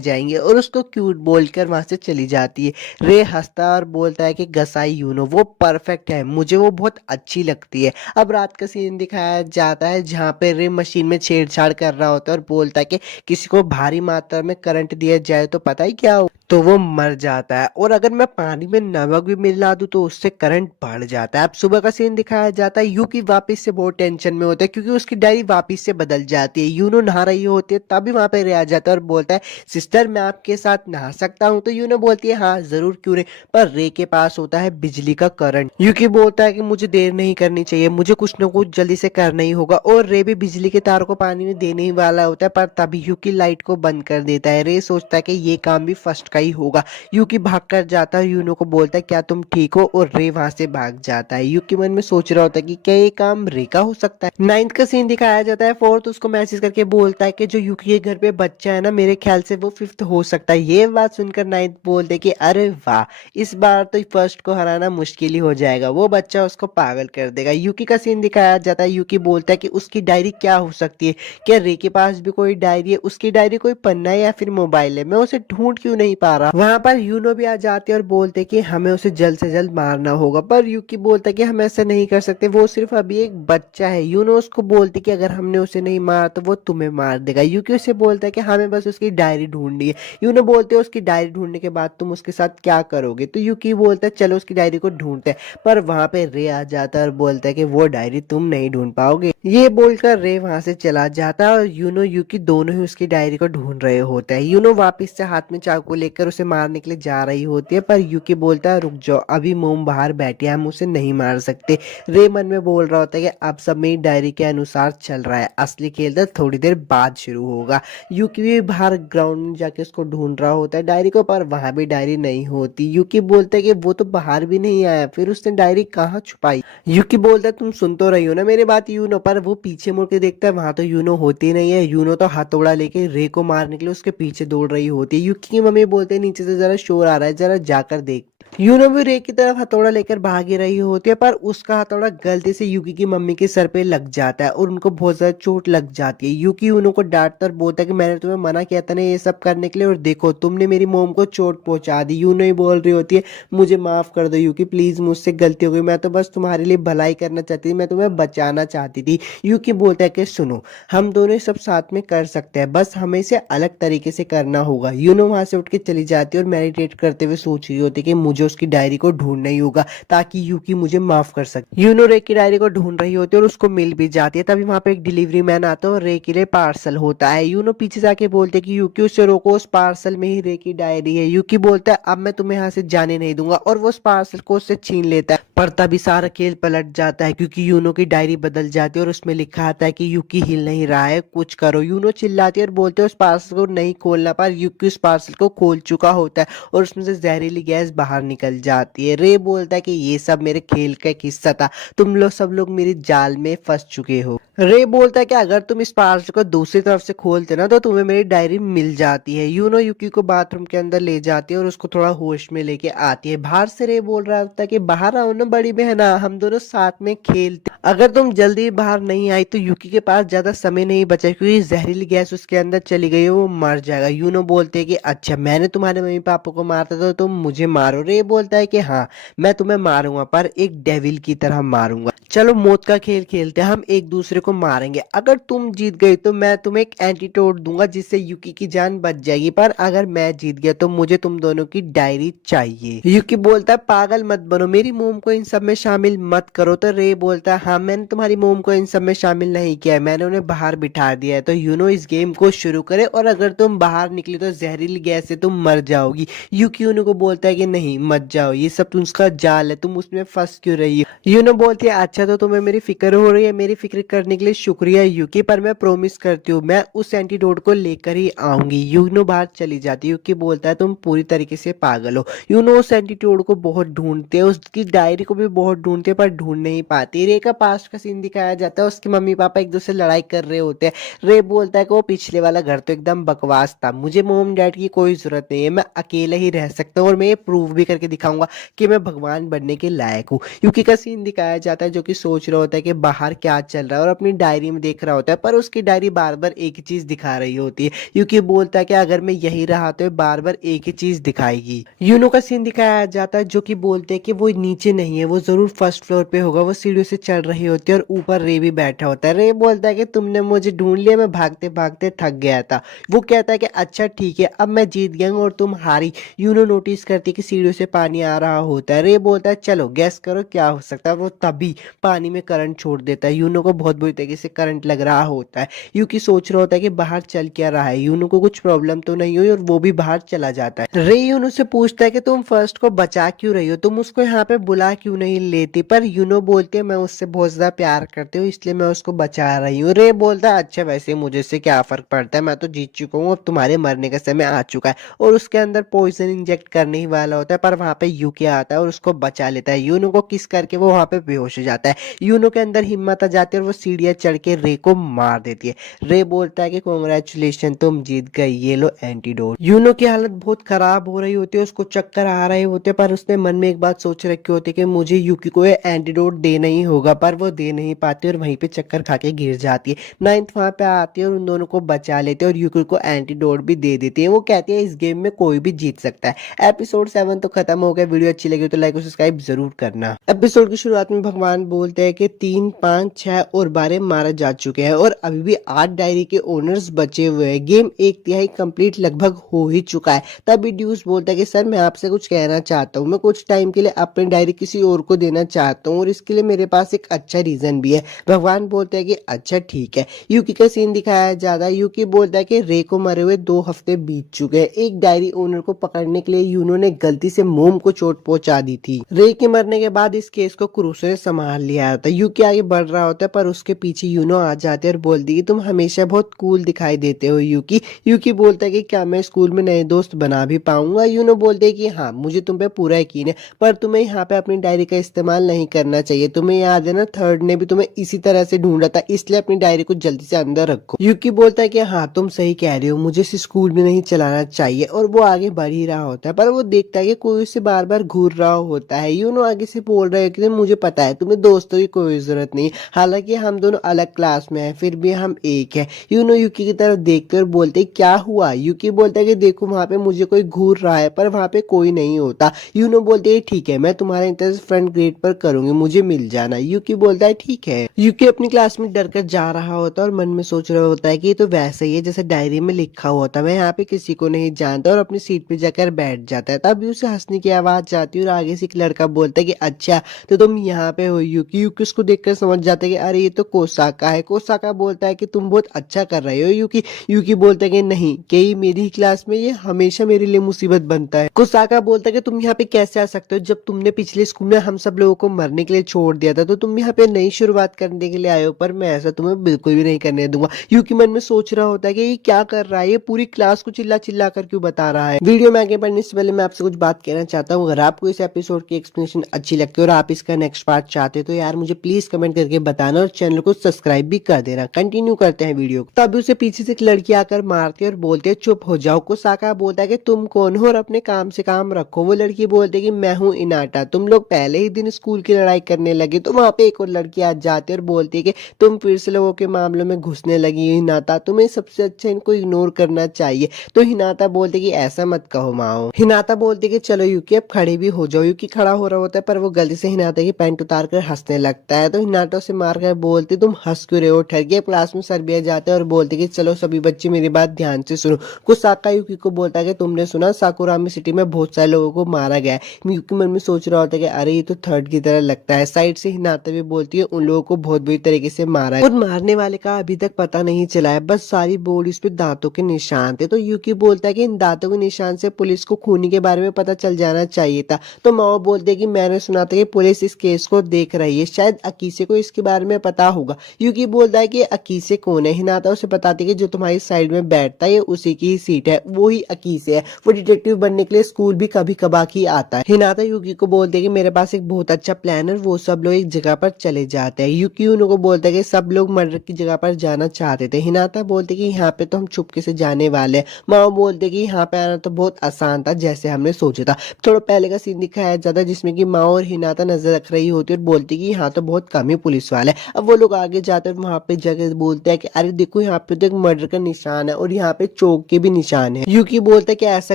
जाएंगे, और उसको क्यूट बोलकर वहां से चली जाती है। रे हंसता और बोलता है कि गसाई यूनो वो परफेक्ट है, मुझे वो बहुत अच्छी लगती है। अब रात का सीन दिखाया जाता है जहाँ पे रे मशीन में छेड़छाड़ कर रहा होता है और बोलता है कि किसी को भारी मात्रा में करंट दिया जाए तो पता ही क्या हो, तो वो मर जाता है, और अगर मैं पानी में नमक भी मिला दूं तो उससे करंट बढ़ जाता है। अब सुबह का सीन दिखाया जाता है। यूकी वापस से बहुत टेंशन में होता है क्योंकि उसकी डायरी वापस से बदल जाती है। यूनो नहा रही होती है, तभी वहां पे रे आ जाता है और बोलता है सिस्टर मैं आपके साथ नहा सकता हूँ, तो यूनो बोलती है हाँ जरूर क्यों नहीं। पर रे के पास होता है बिजली का करंट। यूकी बोलता है कि मुझे देर नहीं करनी चाहिए, मुझे कुछ न कुछ जल्दी से करना ही होगा, और रे भी बिजली के तार को पानी में देने ही वाला होता है, पर तभी यूकी लाइट को बंद कर देता है। रे सोचता है कि ये काम भी फर्स्ट का ही होगा। यूकी भाग कर जाता है, यूनो को बोलता है क्या तुम ठीक हो, और रे वहां से भाग जाता है। यूकी मन में सोच रहा होता है कि क्या ये काम रे का हो सकता है। नाइन्थ का सीन दिखाया जाता है। फोर्थ उसको मैसेज करके बोलता है कि जो यूकी के घर पे बच्चा है ना, मेरे ख्याल से वो फिफ्थ हो सकता है। ये बात सुनकर नाइन्थ बोलते कि अरे वाह, इस बार तो फर्स्ट को हराना मुश्किल ही हो जाएगा, वो बच्चा उसको पागल कर देगा। यूकी का सीन दिखाया जाता है। यूकी बोलता है कि उसकी डायरी क्या हो सकती है, क्या रे के पास भी कोई डायरी है, उसकी डायरी कोई पन्ना है या फिर मोबाइल है, मैं उसे ढूंढ क्यों नहीं पा रहा। वहां पर यूनो भी आ जाते हैं और बोलते कि हमें उसे जल्द से जल्द मारना होगा, पर यूकी बोलता है कि हम ऐसा नहीं कर सकते, वो सिर्फ अभी एक बच्चा है। यूनो उसको बोलती कि अगर हमने उसे नहीं मारा तो वो तुम्हें मार देगा। यूकी उसे बोलता है कि हमें बस उसकी डायरी ढूंढनी है। यूनो बोलते है उसकी डायरी ढूंढने के बाद तुम उसके साथ क्या करोगे, तो यूकी बोलता है चलो उसकी डायरी को ढूंढते हैं, पर वहां पे रे आ जाता है और बोलता है कि वो डायरी तुम नहीं ढूंढ पाओगे। ये बोलकर रे वहां से चला जाता है और यूनो यूकी दोनों ही उसकी डायरी को ढूंढ रहे होते हैं। यूनो वापस से हाथ में चाकू लेकर उसे मारने के लिए जा रही होती है, पर यूकी बोलता है रुक जाओ, अभी मोम बाहर बैठी है, हम उसे नहीं मार सकते। रे मन में बोल रहा होता है कि अब सब मेरी डायरी के अनुसार चल रहा है, असली खेल तो थोड़ी देर बाद शुरू होगा। यूकी भी बाहर ग्राउंड में जाके उसको ढूंढ रहा होता है डायरी को, पर वहां भी डायरी नहीं होती। यूकी बोलता है कि वो तो बाहर भी नहीं आया, फिर उसने डायरी कहाँ छुपाई। यूकी बोलता है तुम सुन तो रही हो ना मेरी बात यूनो, पर वो पीछे मुड़ के देखता है वहां तो यूनो होती नहीं है। यूनो तो हथौड़ा लेके रे को मारने के लिए उसके पीछे दौड़ रही होती है। यूकी की मम्मी बोलते हैं नीचे से जरा शोर आ रहा है, जरा जाकर देख। यूनो भी रे की तरफ हथौड़ा लेकर भागी रही होती है, पर उसका हथौड़ा गलती से यूकी की मम्मी के सर पे लग जाता है और उनको बहुत ज्यादा चोट लग जाती है। यूकी यूनो को डांटता और बोलता है कि मैंने तुम्हें मना किया था ना ये सब करने के लिए, और देखो तुमने मेरी मोम को चोट पहुंचा दी। यूनो ही बोल रही होती है मुझे माफ कर दो यूकी, प्लीज मुझसे गलती हो गई, मैं तो बस तुम्हारे लिए भलाई करना चाहती थी, मैं तुम्हें बचाना चाहती थी। यूकी बोलता है कि सुनो हम दोनों सब साथ में कर सकते हैं, बस हमें इसे अलग तरीके से करना होगा। यूनो वहां से उठ के चली जाती है और मेडिटेट करते हुए सोच रही होती है कि मुझे उसकी डायरी को ढूंढना ही होगा ताकि यूकी मुझे माफ कर सके। यूनो रे की डायरी को ढूंढ रही होती है और उसको मिल भी जाती है। तभी वहां पे एक डिलीवरी मैन आता है और रे के लिए पार्सल होता है। यूनो पीछे जाके बोलते है कि यूकी उससे रोको, उस पार्सल में ही रे की डायरी है। यूकी बोलता है अब मैं तुम्हें यहाँ से जाने नहीं दूंगा, और वो उस पार्सल को उससे छीन लेता है, पर तभी सारा खेल पलट जाता है क्योंकि यूनो की डायरी बदल जाती है और उसमें लिखा आता है कि यूकी हिल नहीं रहा है, कुछ करो। यूनो चिल्लाती है और बोलते है उस पार्सल को नहीं खोलना, पर यूकी उस पार्सल को खोल चुका होता है और उसमें से जहरीली गैस बाहर निकल जाती है। रे बोलता है कि ये सब मेरे खेल का एक हिस्सा था, तुम लोग सब लोग मेरी जाल में फंस चुके हो। रे बोलता है कि अगर तुम इस पार्सल को दूसरी तरफ से खोलते ना तो तुम्हें मेरी डायरी मिल जाती है। यूकी को बाथरूम के अंदर ले जाती है और उसको थोड़ा होश में लेके आती है। बाहर से रे बोल रहा था कि बाहर आओ ना बड़ी बहना, हम दोनों साथ में खेलते। अगर तुम जल्दी बाहर नहीं आई तो यूकी के पास ज्यादा समय नहीं बचा, क्योंकि जहरीली गैस उसके अंदर चली गई है, वो मर जाएगा। यूनो बोलते है कि अच्छा मैंने तुम्हारे मम्मी पापा को मारता तो तुम मुझे मारो। रे बोलता है कि हाँ मैं तुम्हें मारूंगा, पर एक डेविल की तरह मारूंगा। चलो मौत का खेल खेलते हैं, हम एक दूसरे को मारेंगे। अगर तुम जीत गई तो मैं तुम्हें एक एंटीडोट दूंगा जिससे यूकी की जान बच जाएगी, पर अगर मैं जीत गया तो मुझे तुम दोनों की डायरी चाहिए। यूकी बोलता है पागल मत बनो, मेरी मोम को इन सब में शामिल मत करो। तो रे बोलता है हाँ मैंने तुम्हारी मोम को इन सब में शामिल नहीं किया है, मैंने उन्हें बाहर बिठा दिया है। तो इस गेम को शुरू करे, और अगर तुम बाहर निकली तो जहरीली गैस से तुम मर जाओगी। यूकी यूनो को बोलता है कि नहीं मत जाओ, ये सब तुमका जाल है, तुम उसमें फंस क्यों रही हो। यूनो बोलती है अच्छा तो तुम्हें मेरी फिक्र हो रही है, मेरी फिक्र करने के लिए शुक्रिया यूकी, पर मैं प्रॉमिस करती हूँ मैं उस एंटीडोट को लेकर ही आऊंगी। यूनो बाहर चली जाती है। यूकी बोलता है तुम पूरी तरीके से पागल हो। यूनो उस एंटीडोट को बहुत ढूंढते हैं, उसकी डायरी को भी बहुत ढूंढते हैं, पर ढूंढ नहीं पाती। रे का पास्ट का सीन दिखाया जाता है, उसके मम्मी पापा एक दूसरे लड़ाई कर रहे होते हैं। रे बोलता है कि वो पिछले वाला घर तो एकदम बकवास था, मुझे मोम डैड की कोई जरूरत नहीं है, मैं अकेले ही रह सकता हूँ और मैं ये प्रूव भी करके दिखाऊंगा कि मैं भगवान बनने के लायक हूँ। यूकी का सीन दिखाया जाता है जो कि सोच रहा होता है कि बाहर क्या चल रहा है, और अपनी डायरी में देख रहा होता है, पर उसकी डायरी बार बार एक ही चीज दिखा रही होती है। यूकी बोलता है कि अगर मैं यही रहा तो बार बार एक ही चीज दिखाएगी। यूनो का सीन दिखाया जाता है जो कि बोलते हैं कि वो नीचे नहीं है, वो जरूर फर्स्ट फ्लोर पे होगा। वो सीढ़ियों से चढ़ रही होती है और ऊपर रे भी बैठा होता है। रे बोलता है कि तुमने मुझे ढूंढ लिया, मैं भागते भागते थक गया था। वो कहता है कि अच्छा ठीक है अब मैं जीत गया हूँ और तुम हारी। यूनो नोटिस करती है कि सीढ़ियों से पानी आ रहा होता है। रे बोलता है चलो गैस करो क्या हो सकता है। वो तभी पानी में करंट छोड़ देता है। यूनो को बहुत बुरी तरीके से करंट लग रहा होता है। यूकी सोच रहा होता है कि बाहर चल क्या रहा है, यूनो को कुछ प्रॉब्लम तो नहीं हुई, और वो भी बाहर चला जाता है। रे यूनो से पूछता है कि तुम फर्स्ट को बचा क्यों रही हो, तुम उसको यहाँ पे बुला क्यों नहीं लेती, पर यूनो बोलती है मैं उससे बहुत ज्यादा प्यार करती हूँ इसलिए मैं उसको बचा रही हूँ। रे बोलता है अच्छा वैसे मुझे से क्या फर्क पड़ता है, मैं तो जीत चुका हूँ, अब तुम्हारे मरने का समय आ चुका है। और उसके अंदर पॉइजन इंजेक्ट करने ही वाला होता है, पर वहां पे यूकी आता है और उसको बचा लेता है। यूनो को किस करके वो वहां पे बेहोश हो जाता है। यूनो के अंदर हिम्मत आ जाती है और वो सीढ़ियां चढ़ के रे को मार देती है। रे बोलता है कि कॉन्ग्रेचुलेशन तुम जीत गई, ये लो एंटीडोट। यूनो की हालत बहुत खराब हो रही होती है, उसको चक्कर आ रहे होते, पर उसने मन में एक बात सोच रखी होती है कि मुझे यूकी को ये एंटीडोट देना ही होगा, पर वो दे नहीं पाती और वहीं पे चक्कर खा के गिर जाती है। नाइन्थ वहां पे आती है और उन दोनों को बचा लेते हैं और यूकी को एंटीडोट भी दे देती है। वो कहती है इस गेम में कोई भी जीत सकता है। एपिसोड 7 तो खत्म हो गया। वीडियो अच्छी लगी तो लाइक और सब्सक्राइब जरूर करना। एपिसोड की शुरुआत में भगवान बोलते हैं कि 3, 5, 6 और 12 मारे जा चुके हैं और अभी भी 8 डायरी के ओनर्स बचे हुए हैं। गेम 1/3 कंप्लीट लगभग हो ही चुका है। तभी ड्यूस बोलता है कि सर मैं आपसे कुछ कहना चाहता हूँ, मैं कुछ टाइम के लिए अपनी डायरी किसी और को देना चाहता हूँ और इसके लिए मेरे पास एक अच्छा रीजन भी है। भगवान बोलते हैं कि अच्छा ठीक है। यूकी का सीन दिखाया जाता है। यूकी बोलता है कि रे को मरे हुए 2 हफ्ते बीत चुके हैं। एक डायरी ओनर को पकड़ने के लिए यूनो ने गलती से मोम को चोट पहुंचा दी थी। रे के मरने के बाद इस केस को क्रूसो ने संभाल लिया था। यूकी आगे बढ़ रहा होता है, पर उसके पीछे यूनो आ जाते हैं और बोलती है तुम हमेशा बहुत कूल दिखाई देते हो यूकी। यूकी बोलता है कि क्या मैं स्कूल में नए दोस्त बना भी पाऊंगा। यूनो बोलते है कि हाँ मुझे तुम पे पूरा यकीन है, पर तुम्हें यहाँ पे अपनी डायरी का इस्तेमाल नहीं करना चाहिए। तुम्हें याद है ना थर्ड ने भी तुम्हें इसी तरह से ढूंढा था, इसलिए अपनी डायरी को जल्दी से अंदर रखो। यूकी बोलता है कि हाँ तुम सही कह रहे हो, मुझे इसे स्कूल में नहीं चलाना चाहिए। और वो आगे बढ़ ही रहा होता है, पर वो देखता है कि कोई उसे बार बार घूर रहा होता है। यूनो आगे से बोल रहे हो कि मुझे पता है तुम्हें दोस्तों की कोई जरूरत नहीं, हालांकि हम दोनों अलग क्लास में हैं फिर भी हम एक है। यूनो यूकी की तरफ देखते और बोलते क्या हुआ। यूकी बोलता है कि देखो वहां पे मुझे कोई घूर रहा है, पर वहां पे कोई नहीं होता। यूनो बोलते है ठीक है मैं तुम्हारा इंतजार फ्रंट ग्रेड पर करूंगी, मुझे मिल जाना। यूकी बोलता है ठीक है। यूकी अपनी क्लास में डर कर जा रहा होता है और मन में सोच रहा होता है कि ये तो वैसा ही है जैसे डायरी में लिखा हुआ था, मैं यहाँ पे किसी को नहीं जानता, और अपनी सीट पे जाकर बैठ जाता है। तभी उसे हंसने की आवाज आती है और आगे से एक लड़का बोलता है कि अच्छा तो तुम यहाँ पे हो यूकी। यूकी उसको देखकर समझ जाता है कि अरे ये तो कोसाका है। कोसाका बोलता है कि तुम बहुत अच्छा कर रहे हो यूकी। यूकी बोलता है कि नहीं कि मेरी क्लास में ये हमेशा मेरे लिए मुसीबत बनता है। कोसाका बोलता है कि तुम यहाँ पे कैसे आ सकते हो जब तुमने पिछले स्कूल में हम सब लोगों को मरने के लिए छोड़ दिया था, तो तुम यहाँ पे नई शुरुआत करने के लिए आए हो, पर मैं ऐसा तुम्हें बिल्कुल भी नहीं करने दूंगा। यूकी मन में सोच रहा होता है कि ये क्या कर रहा है, ये पूरी क्लास को चिल्ला चिल्ला कर क्यों बता रहा है। वीडियो में आगे बढ़ने से पहले मैं आपसे कुछ बात कहना कहना चाहता हूँ, अगर आपको इस एपिसोड की एक्सप्लेनेशन अच्छी लगती है और आप इसका नेक्स्ट पार्ट चाहते हो तो यार मुझे प्लीज कमेंट करके बताना और चैनल को सब्सक्राइब भी कर देना। कंटिन्यू करते हैं वीडियो को। तभी उसे पीछे से एक लड़की आकर मारती है और बोलती है चुप हो जाओ। कोसाका बोलता है कि तुम कौन हो और अपने काम से काम रखो। वो लड़की बोलती है कि मैं हूँ इनाटा, तुम लोग पहले ही दिन स्कूल की लड़ाई करने लगे। तो वहाँ पे एक और लड़की आ जाती है और बोलती है कि तुम फिर से लोगों के मामलों में घुसने लगी हो हिनाता, तुम्हें सबसे अच्छा इनको इग्नोर करना चाहिए। तो हिनाता बोलते कि ऐसा मत कहो माओ। हिनाता बोलती कि चलो यूकी अब खड़े भी हो जाओ। यूकी खड़ा हो रहा होता है पर वो गलती से हिनाता की पैंट उतार कर हंसने लगता है। तो हिनाटा उसे मार कर बोलती तुम हंस क्यों रहे हो। ठहर गए। क्लास में सर भी आ जाते हैं और बोलते कि चलो सभी बच्चे मेरी बात ध्यान से सुनो। कुसाका यूकी को बोलता है कि तुमने सुना साकुरामी सिटी में बहुत सारे लोगों को मारा गया है। यूकी मन में सोच रहा होता है कि अरे ये तो थर्ड की तरह लगता है। साइड से हिनाता भी बोलती है उन लोगों को बहुत बुरी तरीके से मारा है और मारने वाले का अभी तक पता नहीं चला है, बस सारी बॉडीज पे दांतों के निशान थे। तो यूकी बोलता है कि इन दांतों के निशान से पुलिस को खूनी के बारे में पता चल जाना चाहिए था। तो माओ बोलते कि मैंने सुना था कि पुलिस इस केस को देख रही है, शायद अकीसे को इसके बारे में पता होगा। यूकी बोलता है कि अकीसे कौन है। हिनाता उसे बताती है कि जो तुम्हारी साइड में बैठता है ये उसी की ही सीट है, वो ही अकीसे है। वो डिटेक्टिव बनने के लिए स्कूल भी कभी कभार ही आता है। हिनाता यूकी को बोलते है कि मेरे पास एक बहुत अच्छा प्लान है। वो सब लोग एक जगह पर चले जाते हैं। यूकी उनको बोलता है कि सब लोग मर्डर की जगह पर जाना चाहते थे। हिनाता बोलते कि यहाँ पे तो हम चुपके से जाने वाले हैं। माओ बोलते कि यहाँ पे आना तो बहुत आसान था जैसे हमने सोचा था। थोड़ा पहले का सीन दिखाया जाता है जिसमें कि माओ और हिनाता नजर रख रही होती है और बोलती कि यहाँ तो बहुत कम ही पुलिस वाले। अब वो लोग आगे जाते हैं वहां पे जगह बोलते हैं कि अरे देखो यहाँ पे तो एक मर्डर का निशान है और यहाँ पे चौक के भी निशान है। यूकी बोलता है कि ऐसा